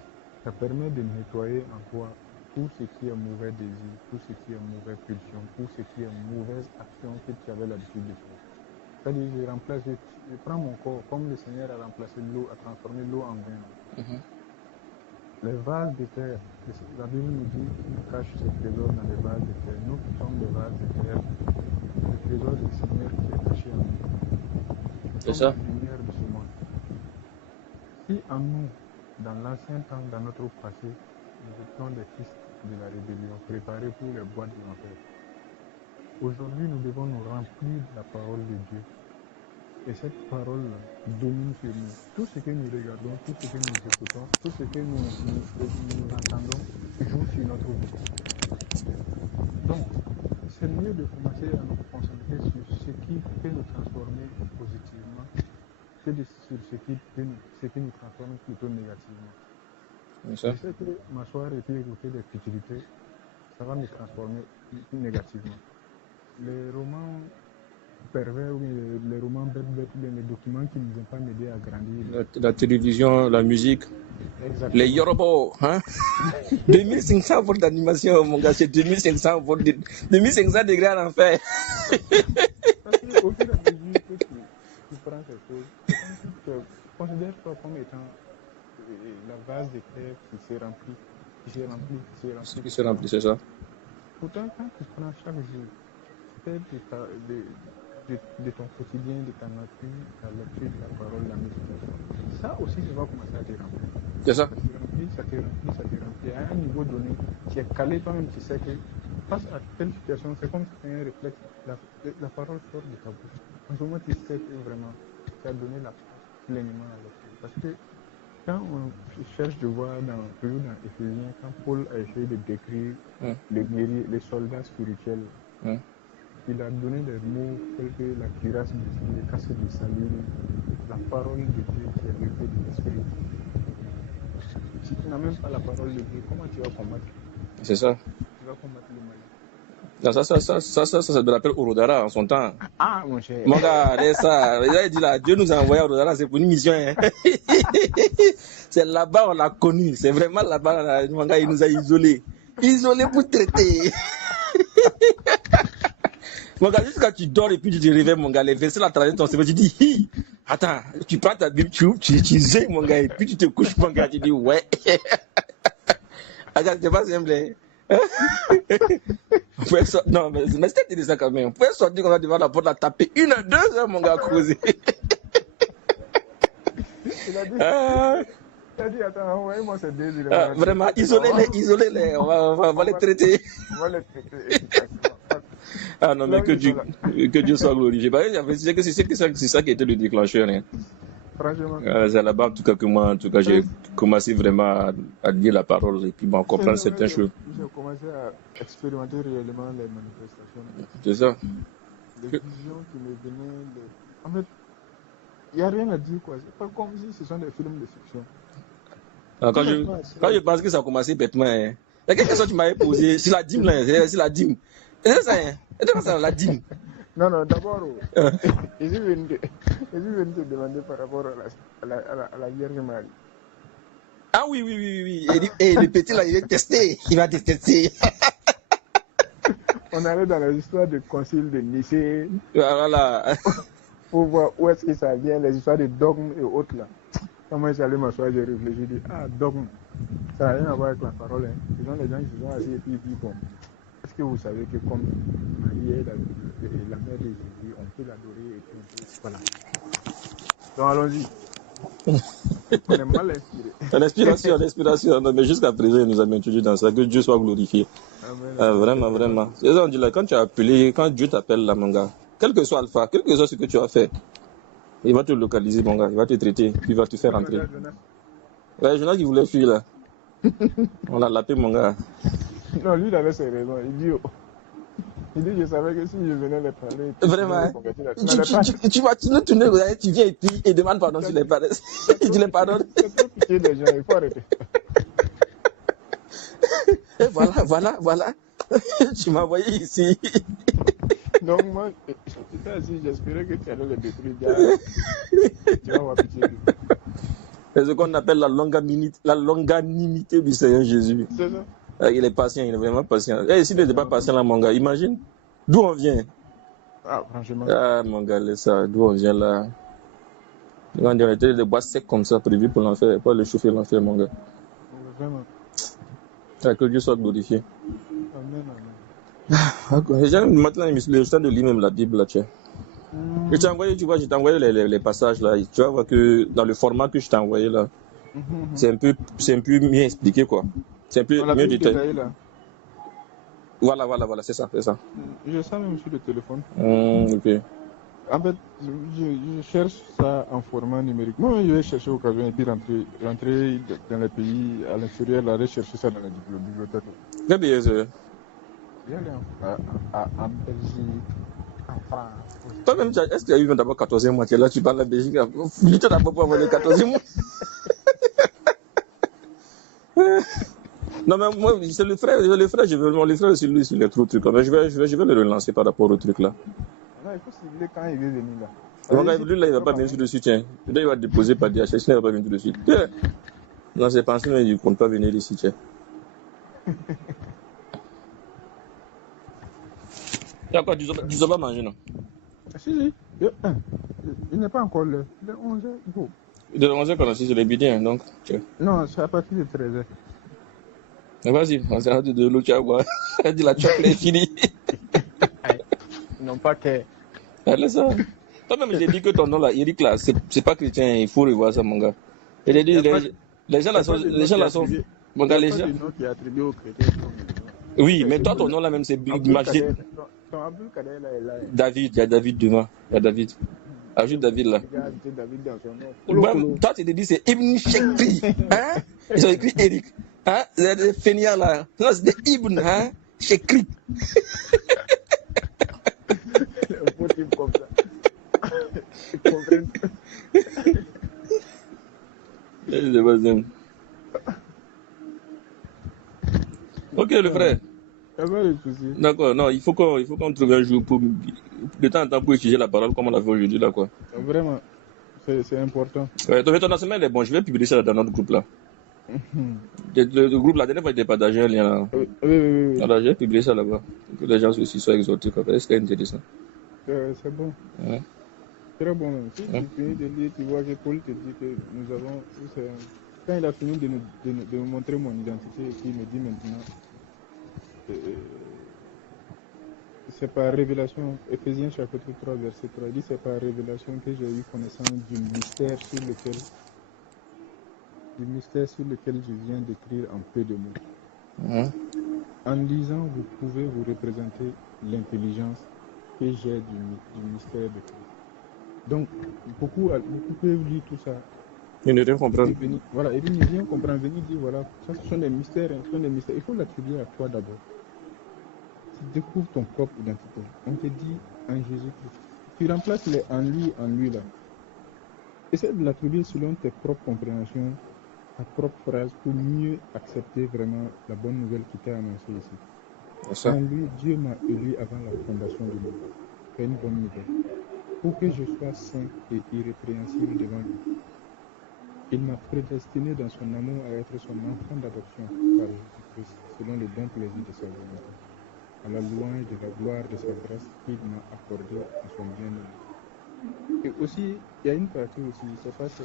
ça permet de nettoyer en toi tout ce qui est mauvais désir, tout ce qui est mauvaise pulsion, tout ce qui est mauvaise action que tu avais l'habitude de faire. C'est-à-dire, je prends mon corps comme le Seigneur a remplacé l'eau, a transformé l'eau en vin. Les vases de terre, la Bible nous dit qu'il cache ses trésors dans les vases de terre. Nous qui sommes des vases de terre, le trésor du Seigneur qui est caché en nous. C'est ça. La lumière de ce monde. Si en nous, dans l'ancien temps, dans notre passé, nous étions des fils de la rébellion, préparés pour les boîtes de l'enfer, aujourd'hui nous devons nous remplir de la parole de Dieu. Et cette parole domine sur nous. Tout ce que nous regardons, tout ce que nous écoutons, tout ce que nous entendons joue sur notre vie. Donc, c'est mieux de commencer à nous concentrer sur ce qui peut nous transformer positivement que sur ce qui nous transforme plutôt négativement. Je sais que m'asseoir et puis écouter des futilités, ça va me transformer négativement. Les romans pervers ou les romans bêtes, les documents qui ne vont pas m'aider à grandir. La télévision, la musique. Exactement. Les Yoruba, hein? 2500 volts d'animation, mon gars, c'est 2500 volts, 2500 degrés à l'enfer. Parce qu'au fur et à mesure que tu prends ces choses, considère-toi comme étant la vase de terre qui se remplit. Qui se remplit, c'est ça. Pourtant, quand tu prends chaque jour, fais de ton quotidien, de ta nature, ta lecture, ta parole, la méditation, ça aussi, tu vas commencer à te remplir. C'est ça. Ça te remplit. À un niveau donné, tu es calé toi-même, tu sais que face à telle situation, c'est comme si tu as un réflexe, la parole sort de ta bouche. En ce moment, tu sais que vraiment, tu as donné la place pleinement à l'autre. Parce que quand on cherche de voir toujours dans Éphésiens, quand Paul a essayé de décrire les guerriers, les soldats spirituels, il a donné des mots tels que la cuirasse du Dieu, le casque du salut, la parole de Dieu qui est l'effet de l'esprit. Si tu n'as même pas la parole de Dieu, comment tu vas combattre? C'est ça. Tu vas combattre le mal. Ça me rappelle Orodara en son temps. Ah, mon cher. Mon gars, ça. Il dit là, Dieu nous a envoyé à Orodara, c'est pour une mission. Hein. C'est là-bas, on l'a connu. C'est vraiment là-bas, mon gars, il nous a isolés. Isolés pour traiter. Mon gars, juste quand tu dors et puis tu te réveilles, mon gars, les versets là, traversent ton cerveau, tu dis, hi, attends, tu prends ta Bible, tu zèles, mon gars, et puis tu te couches, mon gars, tu dis, ouais. Regarde, c'est pas simple, hein. Non, mais c'était intéressant quand même. On pouvait sortir comme ça devant la porte, la taper 1 à 2 heures, mon gars, causer. Il a dit, attends, envoyez-moi ces deux. Vraiment, isolez-les, on va les traiter. On va les traiter efficacement. Ah non, mais que Dieu soit glorifié. C'est ça qui était le déclencheur. Hein. Franchement. C'est là-bas, en tout cas, que moi, en tout cas, j'ai commencé vraiment à dire la parole et puis bon, comprendre certaines choses. J'ai commencé à expérimenter réellement les manifestations. C'est ça. Les visions qui me venaient. En fait, il n'y a rien à dire, quoi. C'est pas comme si ce sont des films de fiction. Alors, quand je pense que ça a commencé bêtement, hein. Il y a quelque chose que tu m'avais posé sur la dîme, là. C'est la dîme. C'est ça, hein. C'est ça, la dîme. Non, d'abord, je suis venu te demander par rapport à la Vierge Marie. Ah oui. Et le petit, là, il va tester. On allait dans les histoires du concile de Nicée. Voilà. Pour voir où est-ce que ça vient, les histoires de dogmes et autres, là. Quand moi, j'allais m'asseoir, j'ai réfléchi, j'ai dit, dogme, ça n'a rien à voir avec la parole, hein. Ce sont les gens qui se sont assis et puis bon. Est-ce que vous savez que comme Marie est la mère de Jésus, on peut l'adorer et puis on peut... Voilà. Donc allons-y. On est mal inspiré. L'inspiration. Non, mais jusqu'à présent, il nous a introduit dans ça. Que Dieu soit glorifié. Amen. Vraiment. C'est ça, on dit là, quand tu as appelé, quand Dieu t'appelle là, mon gars, quel que soit Alpha, quel que soit ce que tu as fait, il va te localiser, mon gars. Il va te traiter, puis il va te faire rentrer. Ouais, Jonas qui voulait fuir là. On l'a lapé, mon gars. Non, lui, il avait ses raisons. Il dit, je savais que si je venais les parler... Vraiment, tu vas nous tourner, tu viens et demande pardon sur les parents. Tu les pardonnes. C'est trop pitié des gens, il faut arrêter. Et voilà. Tu m'as envoyé ici. Donc moi, j'étais assis, j'espérais que tu allais les détruire. Tu vas avoir pitié. C'est ce qu'on appelle la longanimité du Seigneur Jésus. C'est ça. Il est patient, il est vraiment patient. Et s'il n'était pas patient là, mon gars, imagine d'où on vient. Franchement. Mon gars, laisse ça, d'où on vient là. On était des bois secs comme ça, prévus pour l'enfer, pas le chauffer l'enfer, mon gars. Vraiment. Que Dieu soit glorifié. Amen, amen. Déjà, maintenant, le stand de lui-même, la Bible, là, tu sais. Je t'ai envoyé, tu vois, je t'ai envoyé les passages là. Tu vas voir que dans le format que je t'ai envoyé là, c'est un peu mieux expliqué, quoi. C'est un peu On l'a mieux vu détaillé. là. Voilà, c'est ça. Je sens même sur le téléphone. Ok. En fait, je cherche ça en format numérique. Moi, je vais chercher au cas où et puis rentrer dans les pays à l'extérieur, là, aller chercher ça dans la bibliothèque. Très bien, c'est. Je vais aller en Belgique, en France. Toi-même, est-ce que tu as eu d'abord 14e mois? Là, tu parles de la Belgique. Tu t'as d'abord pour avoir le 14e mois. Non, mais moi, c'est le frère, je veux le frère sur lui, sur les trucs. Mais je vais le relancer par rapport au truc là. Non, il faut cibler quand il veut venir là. Lui, là, il va pas venir sur le site. Là, il va déposer par DHL, sinon il va pas venir sur le site. Non, c'est pensé, mais il ne compte pas venir ici, tiens. Il y a quoi, tu ne pas manger, non? Si. Il n'est pas encore l'heure. Il est 11h. Bon. De 11h, quand c'est le midi, donc. Tiens. Non, c'est à partir de 13h. Vas-y, on s'est rendu de l'eau, tu vas boire. Elle dit la chocolat est finie. Non, pas que. Allez, ça. Toi-même, j'ai dit que ton nom là, Eric là, c'est pas chrétien, il faut revoir ça, mon gars. Et j'ai dit, les gens là sont. Mon gars, les gens. Qui est attribué aux chrétiens. Oui, mais toi, ton nom là même, c'est magique. Ton Abdul Kader là est là. David, il y a David devant. Il y a David. Ajoute David là. Il y a David dans son nom. Toi, tu te dis, c'est Ibn Shekri. Hein? Ils ont écrit Eric. Hein? C'est des feignants là. Non, c'est des Ibn, hein? Shekri. Un beau type comme ça. Tu comprends? C'est pas ça. Ok, le frère. D'accord, non, il faut qu'on trouve un jour pour de temps en temps pour étudier la parole comme on l'a fait aujourd'hui là, quoi. Vraiment, c'est important. Ouais, ton enseignement est bon, je vais publier ça dans notre groupe là. Le groupe, la dernière fois, il était partagé un lien là. Oui. Alors, j'ai publié ça là-bas. Pour que les gens aussi soient exhortés. Est-ce qu'il y a intéressant? C'est bon. Ouais. Très bon. Si tu finis de lire, tu vois que Paul te dit que nous avons. Quand il a fini de nous montrer mon identité, et puis il me dit maintenant. C'est par révélation, Ephésiens chapitre 3, verset 3, il dit c'est par révélation que j'ai eu connaissance du mystère sur lequel je viens d'écrire en peu de mots. En lisant, vous pouvez vous représenter l'intelligence que j'ai du mystère de Christ. Donc, beaucoup peuvent lire tout ça. Et ne rien comprendre. Voilà, et puis ne rien comprendre, venir dire voilà, ça ce sont des mystères, Il faut l'attribuer à toi d'abord. Tu découvres ton propre identité. On te dit en Jésus-Christ. Tu remplaces les en lui là. Essaie de l'attribuer selon tes propres compréhensions, ta propre phrase pour mieux accepter vraiment la bonne nouvelle qui t'est annoncée ici. En lui, Dieu m'a élu avant la fondation du monde. C'est une bonne nouvelle. Pour que je sois saint et irrépréhensible devant lui. Il m'a prédestiné dans son amour à être son enfant d'adoption par Jésus-Christ, selon le bon plaisir de sa volonté, à la louange de la gloire de sa grâce qu'il m'a accordée à son bien-aimé. Et aussi, il y a une partie aussi, je ne sais pas si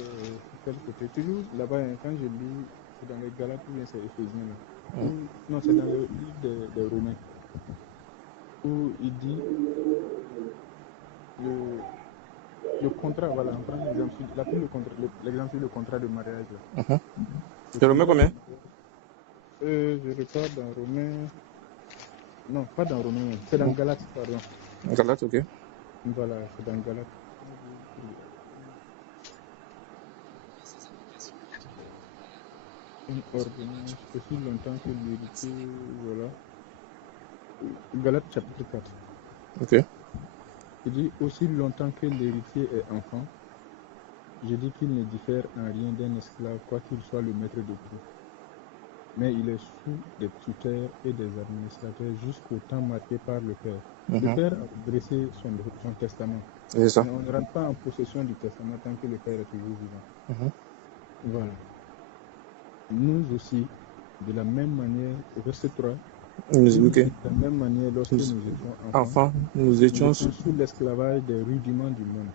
quel côté, toujours là-bas, quand je lis, c'est dans les Galates ou bien c'est Éphésiens là. Non, c'est dans le livre des Romains, où il dit le contrat, voilà, on prend l'exemple sur le contrat de mariage là. C'est Romain combien? Je regarde dans Romain. Non, pas dans Romain, c'est dans Galates, pardon. Galates, ok. Voilà, c'est dans Galates. Une ordonnance aussi longtemps que l'héritier, voilà. Galates chapitre 4. Ok. Il dit aussi longtemps que l'héritier est enfant, je dis qu'il ne diffère en rien d'un esclave, quoi qu'il soit le maître de tout. Mais il est sous des tuteurs et des administrateurs jusqu'au temps marqué par le Père. Le Père a dressé son testament. C'est ça. Mais on ne rentre pas en possession du testament tant que le Père est toujours vivant. Voilà. Nous aussi, de la même manière, au verset 3, de la même manière, lorsque nous étions enfants, nous étions sous l'esclavage des rudiments du monde.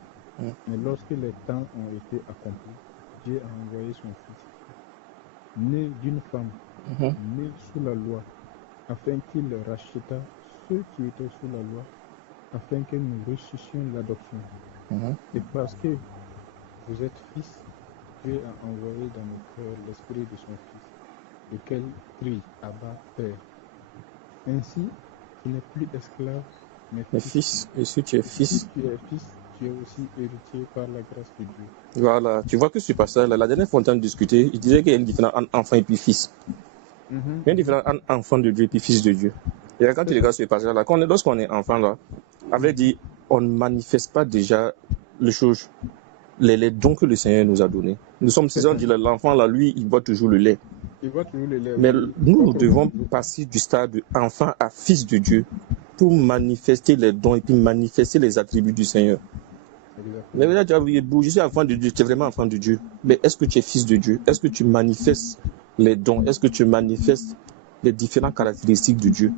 Mais lorsque les temps ont été accomplis, Dieu a envoyé son Fils. né d'une femme, Mhm. né sous la loi, afin qu'il racheta ceux qui étaient sous la loi, afin que nous reçussions l'adoption. Mhm. Et parce que vous êtes fils, Dieu a envoyé dans nos cœurs l'esprit de son Fils, lequel crie Abba, Père. Ainsi, tu n'es plus esclave, mais Mais fils. fils, et si tu es Si fils, tu es fils, tu es aussi héritier par la grâce de Dieu. voilà. Tu vois que ce passage-là, la dernière fois on a discuté, il disait qu'il y a une différence entre enfant et puis fils. Il y a une différence entre enfant de Dieu et puis fils de Dieu. Et là, quand tu regardes ce passage-là, lorsqu'on est enfant, là, avait dit, on ne manifeste pas déjà les choses, les dons que le Seigneur nous a donnés. Nous sommes 6 ans, dit l'enfant, là, lui, il boit toujours le lait. Il voit toujours le lait. Mais oui. nous devons passer du stade de enfant à fils de Dieu pour manifester les dons et puis manifester les attributs du Seigneur. Exactement. Mais là, tu as vu, je suis enfant de Dieu, tu es vraiment enfant de Dieu. Mais est-ce que tu es fils de Dieu? Est-ce que tu manifestes les dons? Est-ce que tu manifestes les différentes caractéristiques de Dieu?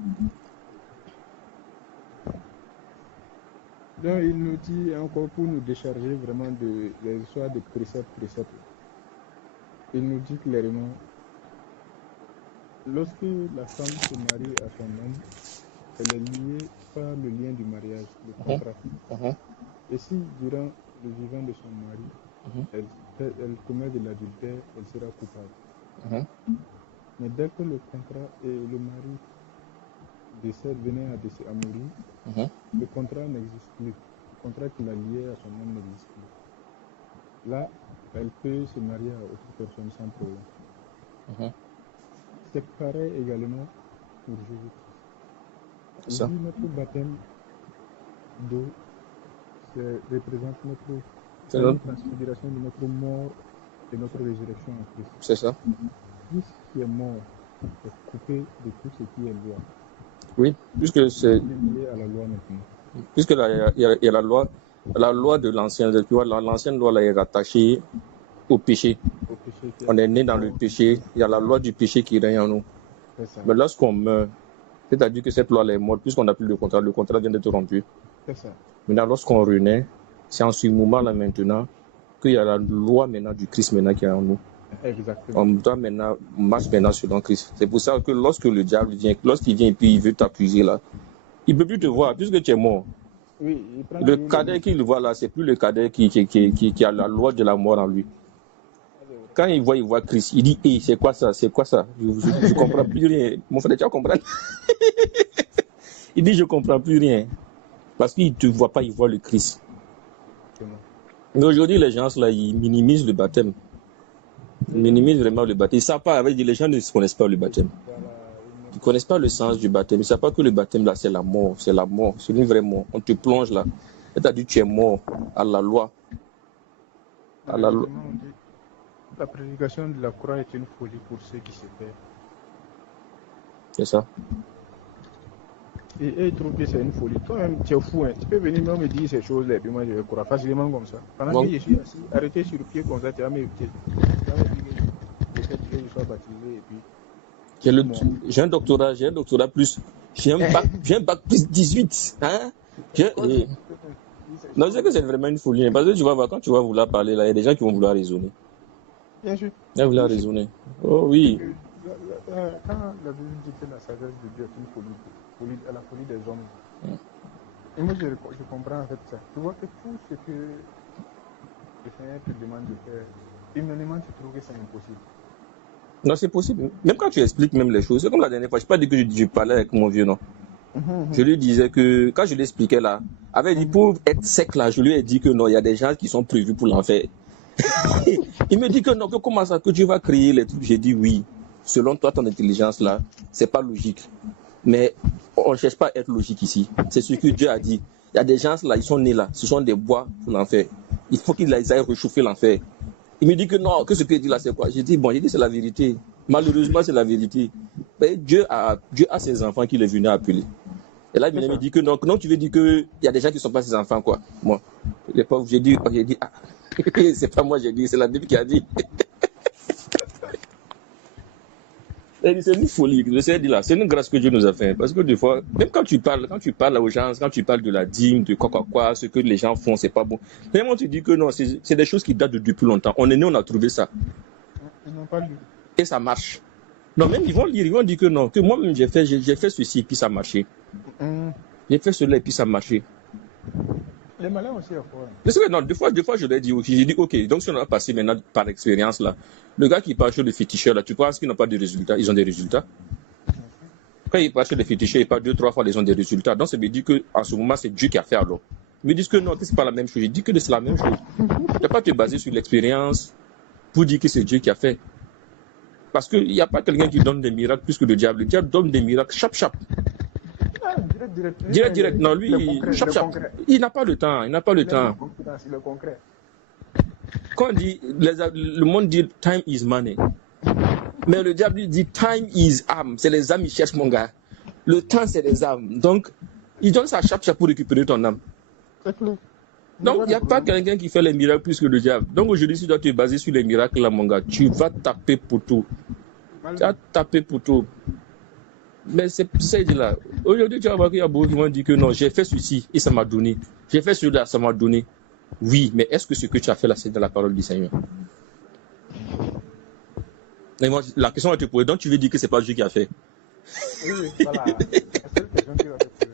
Donc, il nous dit encore pour nous décharger vraiment des histoires de préceptes. Il nous dit clairement, lorsque la femme se marie à son homme, elle est liée par le lien du mariage, le contrat. Et si durant le vivant de son mari, elle commet de l'adultère, elle sera coupable. Mais dès que le contrat et le mari venait à mourir, le contrat n'existe plus. Le contrat qu'il a lié à son homme n'existe plus. Là, elle peut se marier à autre personne sans problème. C'est pareil également pour Jésus-Christ. Il dit notre baptême d'eau représente notre transfiguration de notre mort et notre résurrection en Christ. C'est ça. Christ qui est mort est coupé de tout ce qui est loi. Oui, puisque c'est. Il est lié à la loi maintenant. Puisque il y a la loi de l'ancienne, tu vois, l'ancienne loi là, est rattachée au péché. On est né dans le péché, il y a la loi du péché qui règne en nous. Mais lorsqu'on meurt, c'est-à-dire que cette loi là est morte, puisqu'on n'a plus le contrat vient d'être rompu. C'est ça. Maintenant, lorsqu'on renaît, c'est en ce moment là maintenant qu'il y a la loi maintenant du Christ maintenant qui est en nous. Exactement. On doit maintenant marcher maintenant selon Christ. C'est pour ça que lorsque le diable vient, lorsqu'il vient et puis il veut t'accuser là, il ne peut plus te voir puisque tu es mort. Oui, le cadet qu'il voit là, c'est plus le cadet qui a la loi de la mort en lui. Quand il voit Christ, il dit, hey, c'est quoi ça? Je ne comprends plus rien. Mon frère, tu vas comprendre. Il dit, je ne comprends plus rien. Parce qu'il ne te voit pas, il voit le Christ. Mais aujourd'hui, les gens là, ils minimisent le baptême. Ils minimisent vraiment le baptême. Ils savent pas, les gens ne connaissent pas le baptême. Ils ne connaissent pas le sens du baptême. Ils ne savent pas que le baptême là, c'est la mort. C'est la mort. C'est une vraie mort. On te plonge là. C'est-à-dire que tu es mort à la loi. La prédication de la croix est une folie pour ceux qui se perdent. C'est ça. Et ils trouvent que c'est une folie. Toi-même, tu es fou. Hein. Tu peux venir me dire ces choses-là et puis moi je vais croire facilement comme ça. Pendant que je suis assis, arrêté sur le pied comme ça, tu vas m'écouter. Tu vas me dire que je sois baptisé et puis. J'ai un doctorat plus. J'ai un bac plus 18. Hein? Non, c'est que c'est vraiment une folie. Parce que tu vas voir, quand tu vas vouloir parler, là, il y a des gens qui vont vouloir raisonner. Bien sûr. Ils vont vouloir raisonner. Oh oui. Quand la Bible dit que la sagesse de Dieu est une folie, la folie des hommes. Et moi, je comprends en fait ça. Tu vois que tout ce que le Seigneur te demande de faire, humainement, tu trouves que c'est impossible. Non, c'est possible. Même quand tu expliques même les choses, c'est comme la dernière fois. Je ne sais pas dit que je parlais avec mon vieux, non. Je lui disais que, quand je l'expliquais là, avait dit pour être sec là, je lui ai dit que non, il y a des gens qui sont prévus pour l'enfer. Il me dit que non, que comment ça, que Dieu va créer les trucs. J'ai dit oui. Selon toi, ton intelligence là, c'est pas logique. Mais on ne cherche pas à être logique ici. C'est ce que Dieu a dit. Il y a des gens là, ils sont nés là. Ce sont des bois pour l'enfer. Il faut qu'ils aillent réchauffer l'enfer. Il me dit que non, que ce qu'il dit là, c'est quoi? J'ai dit c'est la vérité. Malheureusement, c'est la vérité. Mais Dieu a ses enfants qu'il est venu appeler. Et là, il me dit que non, tu veux dire qu'il y a des gens qui ne sont pas ses enfants, quoi. Moi, j'ai dit, ah, c'est pas moi, j'ai dit, c'est la Bible qui a dit. C'est une folie. C'est une grâce que Dieu nous a fait. Parce que des fois, même quand tu parles aux gens, quand tu parles de la dîme, de quoi, ce que les gens font, c'est pas bon. Vraiment, tu dis que non, c'est des choses qui datent de depuis longtemps. On est né, on a trouvé ça. Ils n'ont pas lu. et ça marche. Non, même ils vont dire que non, que moi-même j'ai fait ceci et puis ça a marché. J'ai fait cela et puis ça a marché. Les malins aussi, à quoi? Parce que non, deux fois, je l'ai dit, j'ai dit, ok, donc si on a passé maintenant par expérience là, le gars qui part chez le féticheur là, tu penses qu'ils n'ont pas de résultats? Ils ont des résultats. Quand ils partent chez les féticheurs, ils partent 2-3 fois, ils ont des résultats. Donc ça veut dire qu'en ce moment, c'est Dieu qui a fait alors. Ils me disent que non, que c'est pas la même chose. Je dis que c'est la même chose. Tu ne peux pas te baser sur l'expérience pour dire que c'est Dieu qui a fait. Parce qu'il n'y a pas quelqu'un qui donne des miracles plus que le diable. Le diable donne des miracles chap. Direct. Non, lui, chap. Il n'a pas le temps. Il n'a pas le temps. Le concret. Quand on dit, le monde dit time is money. Mais le diable dit time is âme. C'est les âmes, ils cherchent mon gars. Le temps, c'est les âmes. Donc, il donne sa chap pour récupérer ton âme. Donc, il n'y a pas quelqu'un qui fait les miracles plus que le diable. Donc, aujourd'hui, si tu dois te baser sur les miracles, là, mon gars, tu vas taper pour tout. Tu vas taper pour tout. Mais c'est ça, il dit là. Aujourd'hui, tu vas voir qu'il y a beaucoup qui vont dire que non, j'ai fait ceci et ça m'a donné. J'ai fait cela, ça m'a donné. Oui, mais est-ce que ce que tu as fait là, c'est dans la parole du Seigneur? Et moi, la question va te poser. Donc, tu veux dire que c'est pas Dieu qui a fait? Oui, voilà. La seule question qui va te poser.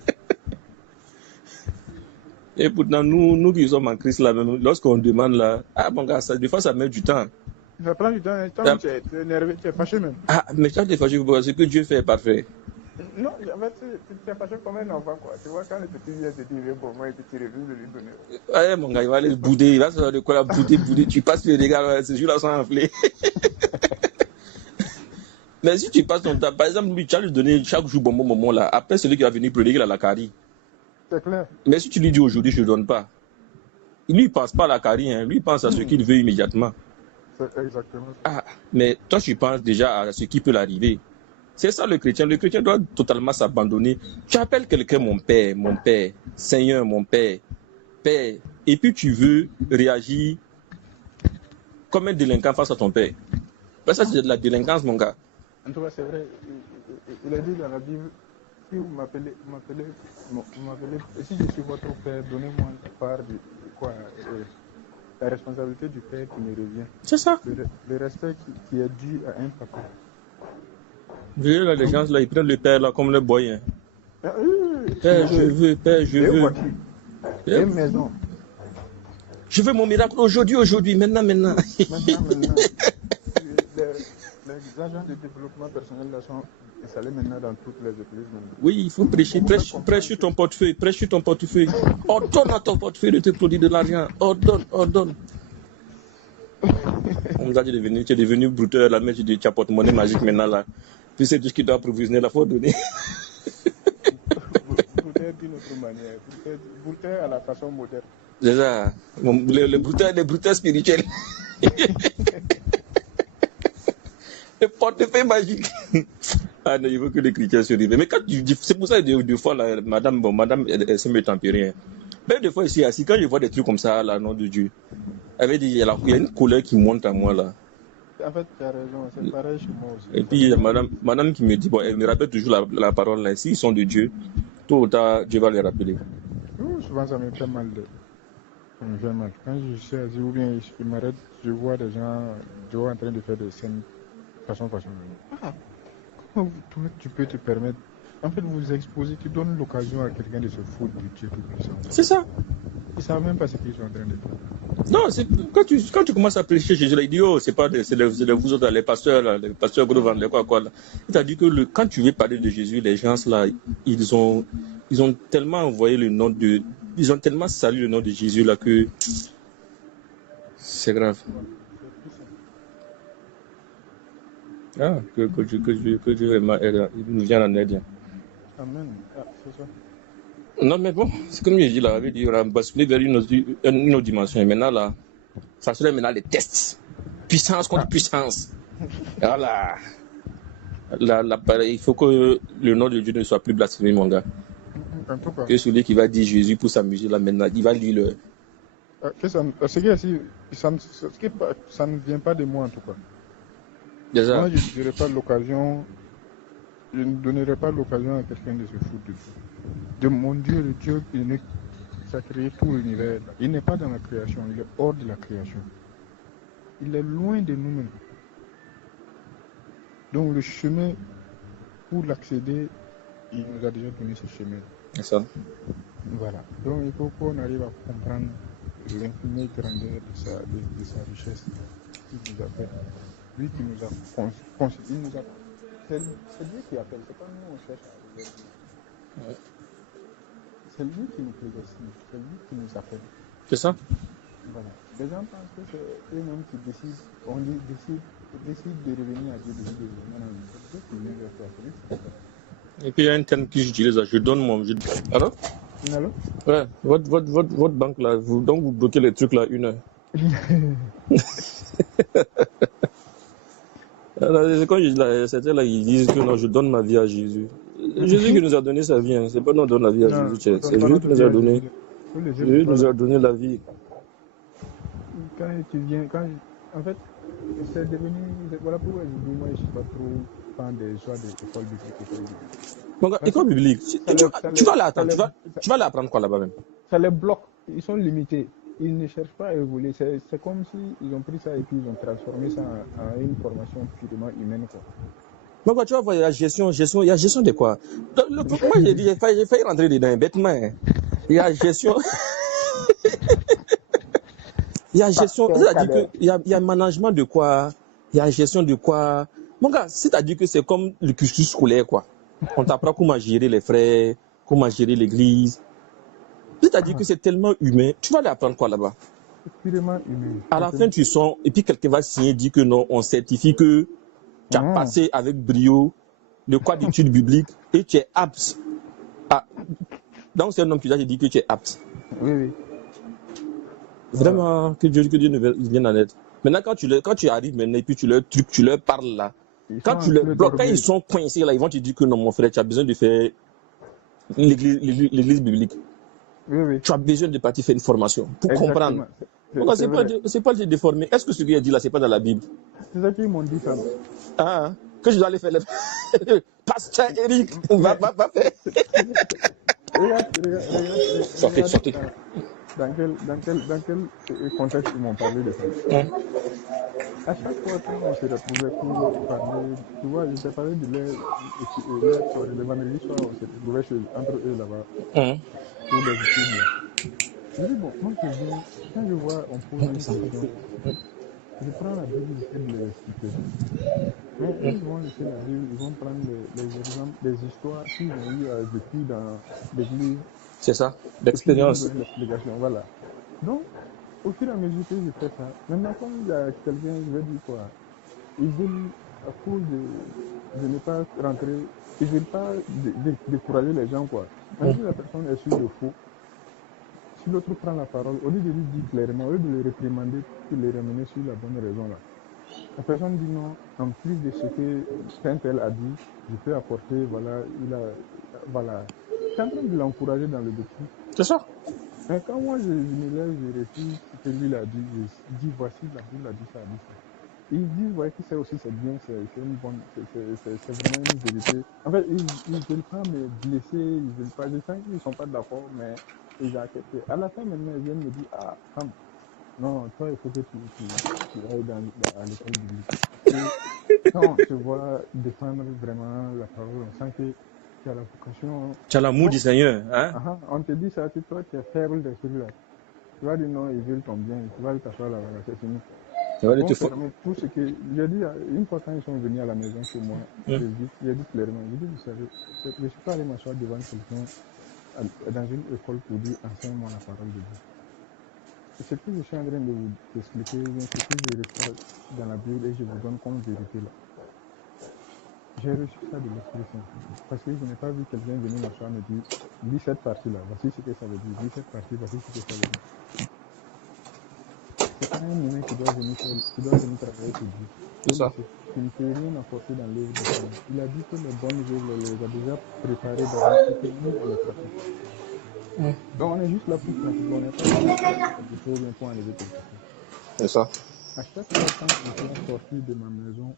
Et pourtant, nous qui sommes en Christ là, même, lorsqu'on demande là, ah mon gars, ça, des fois ça met du temps. Ça prend du temps, tant tu es énervé, tu es fâché même. Ah, mais quand tu es fâché, ce que Dieu fait est parfait. Non, en fait, tu es fâché comme un enfant, quoi. Tu vois, quand le petit vient te dire pour moi et que tu refuses de lui donner. Ouais, mon gars, il va aller bouder, il va se faire de quoi là, bouder. Tu passes les dégâts, ces jours-là sont enflés. Mais si tu passes ton temps, par exemple, lui, tu vas lui donner chaque jour bon moment là, après celui qui va venir prédiquer la carie. C'est clair. Mais si tu lui dis aujourd'hui, je ne donne pas, lui, il ne pense pas à la carie, hein. Lui, il pense à ce qu'il veut immédiatement. C'est exactement ça. Ah, mais toi, tu penses déjà à ce qui peut l'arriver. C'est ça le chrétien. Le chrétien doit totalement s'abandonner. Tu appelles quelqu'un mon père, Seigneur, mon père, Père, et puis tu veux réagir comme un délinquant face à ton père. Ben ça, c'est de la délinquance, mon gars. En tout cas, c'est vrai. Il a dit dans la Bible, si vous m'appelez, si je suis votre père, donnez-moi la part de quoi la responsabilité du père qui me revient. C'est ça. Le respect qui est dû à un papa. Vous voyez là, les gens là, ils prennent le père là comme le boy. Hein. Oui. Père, je veux, père, je veux. Une maison. Je veux mon miracle aujourd'hui, maintenant. Maintenant. Les agents de développement personnel là sont installés maintenant dans toutes les églises. Oui, il faut prêcher. Prêche sur ton portefeuille. Ordonne à ton portefeuille de te produire de l'argent. Ordonne. On nous a dit tu es devenu brouteur, là, mais tu as porte-monnaie magique maintenant là. Puis c'est tout ce qui doit provisionner, la faut donner. Brouteur d'une autre manière. Brouteur à la façon moderne. C'est ça. Les brouteurs spirituels. Le portefeuille magique. Ah non, il veut que les chrétiens se réveillent. Mais quand c'est pour ça que des fois, là, madame, elle se met tempérée. Mais des fois, ici, quand je vois des trucs comme ça, là, nom de Dieu, elle veut dire, il y a une colère qui monte à moi, là. En fait, tu as raison, c'est pareil chez moi aussi. Et puis, il y a madame qui me dit, bon, elle me rappelle toujours la parole, là. S'ils sont de Dieu, tôt ou tard, Dieu va les rappeler. Souvent, ça me fait mal. Ça me fait mal. Quand je suis assis ou bien je m'arrête, je vois des gens en train de faire des scènes façon. Ah, comment toi, tu peux te permettre. En fait, vous exposez, tu donnes l'occasion à quelqu'un de se foutre du Dieu tout-puissant. C'est ça. Ils ne savent même pas ce qu'ils sont en train de faire. Non, c'est quand tu commences à prêcher Jésus, il dit, oh, c'est vous autres, les pasteurs gros vendent quoi là. C'est-à-dire que quand tu veux parler de Jésus, les gens là, ils ont tellement envoyé ils ont tellement salué le nom de Jésus là que c'est grave. Ah, que Dieu vraiment nous vienne en aide. Amen. Ah, c'est ça. Non, mais bon, c'est comme je dis là, il y aura basculé vers une autre dimension. Et maintenant, là, ça serait maintenant les tests. Puissance contre puissance. Voilà. Il faut que le nom de Dieu ne soit plus blasphémé, mon gars. En tout cas. Que celui qui va dire Jésus pour s'amuser là maintenant, il va lire le. Ça ne vient pas de moi en tout cas. Déjà. Moi, je ne donnerai pas l'occasion à quelqu'un de se foutre de vous. De mon Dieu, le Dieu qui a créé tout l'univers. Il n'est pas dans la création, il est hors de la création. Il est loin de nous-mêmes. Donc le chemin, pour l'accéder, il nous a déjà donné ce chemin. C'est ça. Voilà. Donc il faut qu'on arrive à comprendre l'infinie grandeur de sa richesse qu'il nous appelle. Lui qui nous a il nous a. C'est lui qui appelle, c'est pas nous on cherche à arriver. Ouais. C'est lui qui nous prédestine, c'est lui qui nous appelle. C'est ça. Voilà. Les gens pensent que c'est eux-mêmes qui décident, décident de revenir à Dieu, de revenir à Dieu. C'est Dieu qui vient vers toi, c'est lui qui t'appelle. Et puis il y a un terme que j'utilise, je donne mon. Alors? Allô? Ouais, votre banque là, donc vous bloquez les trucs là 1 heure. Alors, quand c'était là, ils disent que non, je donne ma vie à Jésus. Jésus qui nous a donné sa vie, hein. C'est pas nous donne la vie à Jésus, c'est Jésus qui nous a donné. Jésus nous a donné la vie. Quand tu viens, en fait, c'est devenu, voilà pourquoi je dis, moi je suis pas trop fan des choix de l'école biblique. Bon, école biblique, tu vas l'apprendre quoi là-bas même? Ça les bloque, ils sont limités. Ils ne cherchent pas à évoluer. C'est comme s'ils ont pris ça et puis ils ont transformé ça en une formation purement humaine, quoi. Mais quoi, tu vas voir, il y a gestion de quoi? Moi, j'ai dit, j'ai failli rentrer dedans bêtement. Hein. Il y a gestion. Il y a gestion, c'est-à-dire qu'il y a management de quoi? Il y a gestion de quoi? Mon gars, c'est-à-dire que c'est comme le cursus scolaire, quoi. On t'apprend comment gérer les frères, comment gérer l'église. C'est-à-dire que c'est tellement humain. Tu vas aller apprendre quoi là-bas? C'est purement humain. À la fin, tu sors, et puis quelqu'un va signer, dire que non, on certifie que tu as passé avec brio le quoi d'études bibliques et tu es apte. Donc c'est un homme qui a dit que tu es apte. Oui. Vraiment, que Dieu nous vienne en aide. Maintenant, quand tu arrives maintenant et puis tu leur parles là, quand tu leur bloques, quand ils sont coincés là, ils vont te dire que non, mon frère, tu as besoin de faire l'église biblique. Oui. Tu as besoin de partir faire une formation pour comprendre. C'est pas le déformer. Est-ce que ce qu'il a dit là, c'est pas dans la Bible? C'est ça qu'ils m'ont dit ça. Que je dois aller faire le pasteur Eric, va faire. Regarde. Sortez. Dans quel contexte ils m'ont parlé de ça? À chaque fois qu'on se retrouvait pour parler, tu vois, je t'ai parlé de leur soirée, le vendredi soir, on se retrouvait entre eux là-bas, pour les études. Je dis, bon, moi je viens, quand je vois, on pose une question, je prends la Bible, j'essaie de les expliquer. Mais ils vont laisser la Bible, ils vont prendre les exemples, les histoires qu'ils ont eu vécues dans l'église. C'est ça, l'expérience. L'explication, voilà. Donc, au fur et à mesure que je fais ça, maintenant, comme il y a quelqu'un, je vais dire quoi, ils veulent, à cause de ne pas rentrer, ils ne veulent pas décourager les gens, quoi. Même si la personne est sur le faux, si l'autre prend la parole, au lieu de lui dire clairement, au lieu de le réprimander, de le ramener sur la bonne raison, là. La personne dit non, en plus de ce que tel a dit, je peux apporter, voilà. Je suis en train de l'encourager dans le défi. C'est ça. Mais quand moi je me lève, je réfléchis ce que lui a dit, je dis voici, la Bible a dit ça, Ils disent, voyez que c'est aussi, c'est bien, c'est une bonne, c'est vraiment une vérité. En fait, ils ne veulent pas me blesser, ils veulent pas, je sens qu'ils ne sont pas d'accord, mais ils ont accepté. À la fin, maintenant, ils viennent me dire, femme, non, toi, il faut que tu ailles à l'école biblique. Quand tu vois défendre vraiment la parole, on sent que tu as la vocation. Tu as l'amour du Seigneur, hein? On te dit ça, que toi, tu es faible d'esprit là. Tu vas dire non, ils veulent ton bien, tu vas t'asseoir là, c'est fini. Tout ce que j'ai dit, une fois quand ils sont venus à la maison chez moi, j'ai dit clairement, vous savez, je ne suis pas allé m'asseoir devant quelqu'un dans une école pour dire enseigne-moi la parole de Dieu. Ce que je suis en train de vous expliquer, ce que je reçois dans la Bible et je vous donne comme vérité là. J'ai reçu ça de l'Esprit Saint. Parce que je n'ai pas vu quelqu'un venir m'asseoir et me dire, lis cette partie-là, voici ce que ça veut dire, lis cette partie, voici ce que ça veut dire. C'est pas un humain qui doit venir travailler pour Dieu. C'est ça. Il ne peut rien apporter dans l'œuvre de Dieu. Il a dit que les bonnes œuvres, on les a déjà préparées d'avance et que nous, on les pratique. Donc on est juste là pour pratiquer, on n'est pas là pour quelque chose pour enlever quelque chose. C'est ça. À chaque fois quand je suis sorti de ma maison,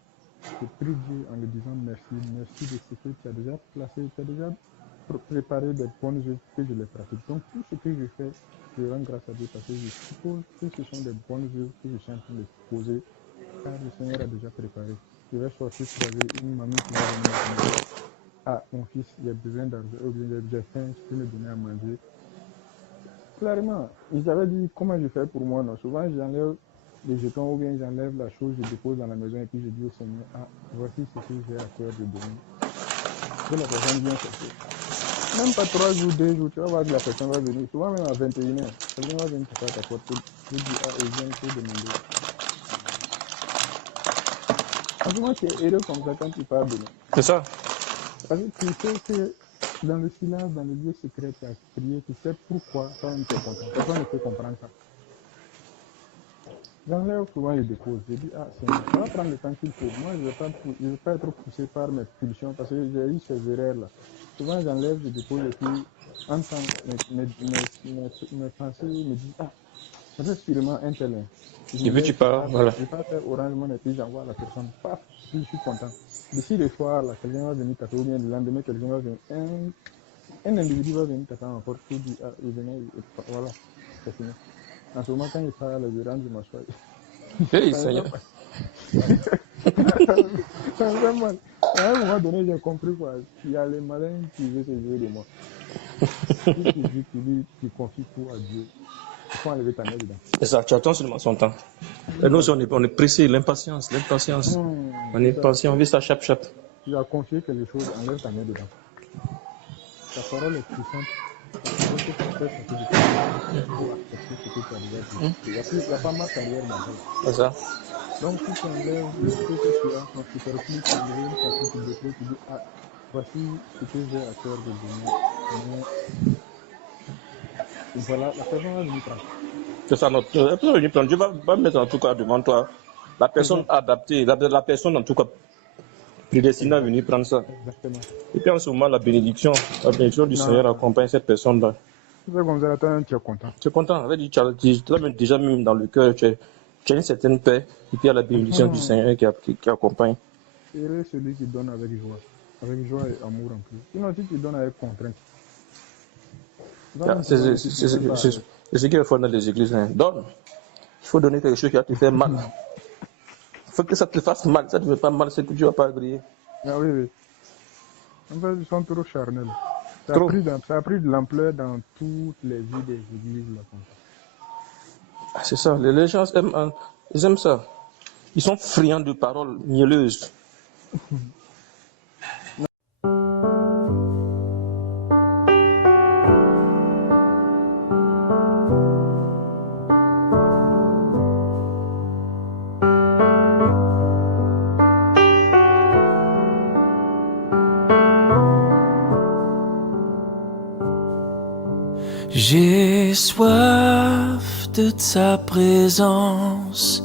je prie Dieu en lui disant merci de ce que tu as déjà placé, tu as déjà préparé des bonnes œuvres que je les pratique. Donc tout ce que je fais, je rends grâce à Dieu parce que je suppose que ce sont des bonnes œuvres que je suis en train de poser car le Seigneur a déjà préparé. je vais sortir trouver une mamie qui va venir me dire, ah, mon fils, il a besoin d'argent, ou bien j'ai faim, je peux me donner à manger. Clairement, j'avais dit comment je fais pour moi, non. Souvent, j'enlève les jetons ou bien j'enlève la chose, je dépose dans la maison et puis je dis au Seigneur, ah, voici ce que j'ai à cœur de donner. Que la personne vient chercher. Même pas 3 jours, 2 jours, tu vas voir que la personne va venir. Souvent, même à 21h, quelqu'un va venir taper à ta porte. Tu dis, ah, il vient, il faut demander. Franchement, tu es heureux comme ça quand tu pars donner. C'est ça. Parce que tu sais que dans le silence, dans le lieu secret, tu as prié, tu sais pourquoi toi-même tu es content. Personne ne peut comprendre ça. J'enlève souvent les dépôts. Je dis, ah, Seigneur, ça va prendre le temps qu'il faut. Moi, je ne vais pas être poussé par mes pulsions parce que j'ai eu ces erreurs-là. Souvent, j'enlève, je dépose et puis, en temps, mes pensées me disent, ah, c'est sûrement un tel. Et puis tu pars, voilà. Je vais pas faire Orange Money et puis j'envoie à la personne. Paf, je suis content. D'ici le soir, là, quelqu'un va venir taper, ou bien le lendemain, quelqu'un va venir. Un individu va venir taper à ma porte pour dire, ah, il venait, voilà, c'est fini. En ce moment, quand il parle, je rentre, je m'assois. Hey, Seigneur. Ça me fait mal. À un moment donné, j'ai compris quoi. Il y a les malins qui veulent se jouer de moi. Tu confies tout à Dieu. Il faut enlever ta main dedans. C'est ça, tu attends seulement son temps. Et nous, on est pressé, l'impatience. On est patient, on veut ça chap. Tu as confié quelque chose, enlève ta main dedans. Ta parole est puissante. Il n'y a pas mal carrière maintenant. C'est ça. Donc, si tu enlèves le truc que tu as, quand tu te replies, tu enlèves une partie de l'autre, tu dis, ah, voici ce que j'ai à cœur de donner. Et voilà, la personne va venir prendre. C'est ça, la personne va venir prendre. Dieu va mettre en tout cas devant toi la personne adaptée, la personne en tout cas prédestinée à venir prendre ça. Exactement. Et puis en ce moment, la bénédiction du Seigneur accompagne cette personne-là. C'est comme ça, toi, tu es content. Tu es content. Tu as déjà mis dans le cœur, tu as une certaine paix. Et puis il y a la bénédiction du Seigneur qui accompagne. Heureux celui qui donne avec joie. Avec joie et amour en plus. Sinon, si tu donnes avec contrainte. C'est ce qu'il faut dans les églises. Hein. Donne. Il faut donner quelque chose qui va te faire mal. Il faut que ça te fasse mal. Ça ne te fait pas mal, c'est que tu ne vas pas agréer. Ah oui. En fait, ils sont trop charnels. Ça a pris de l'ampleur dans toutes les vies des églises. Là, c'est ça. Les gens aiment ça. Ils sont friands de paroles mielleuses. J'ai soif de ta présence,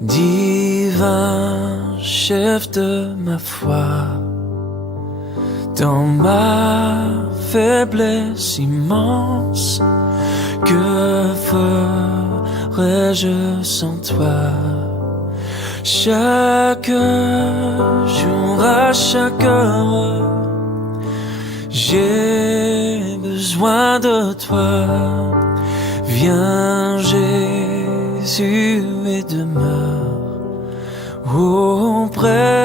divin chef de ma foi. Dans ma faiblesse immense, que ferais-je sans toi? Chaque jour, à chaque heure, j'ai besoin de toi. Viens Jésus et demeure auprès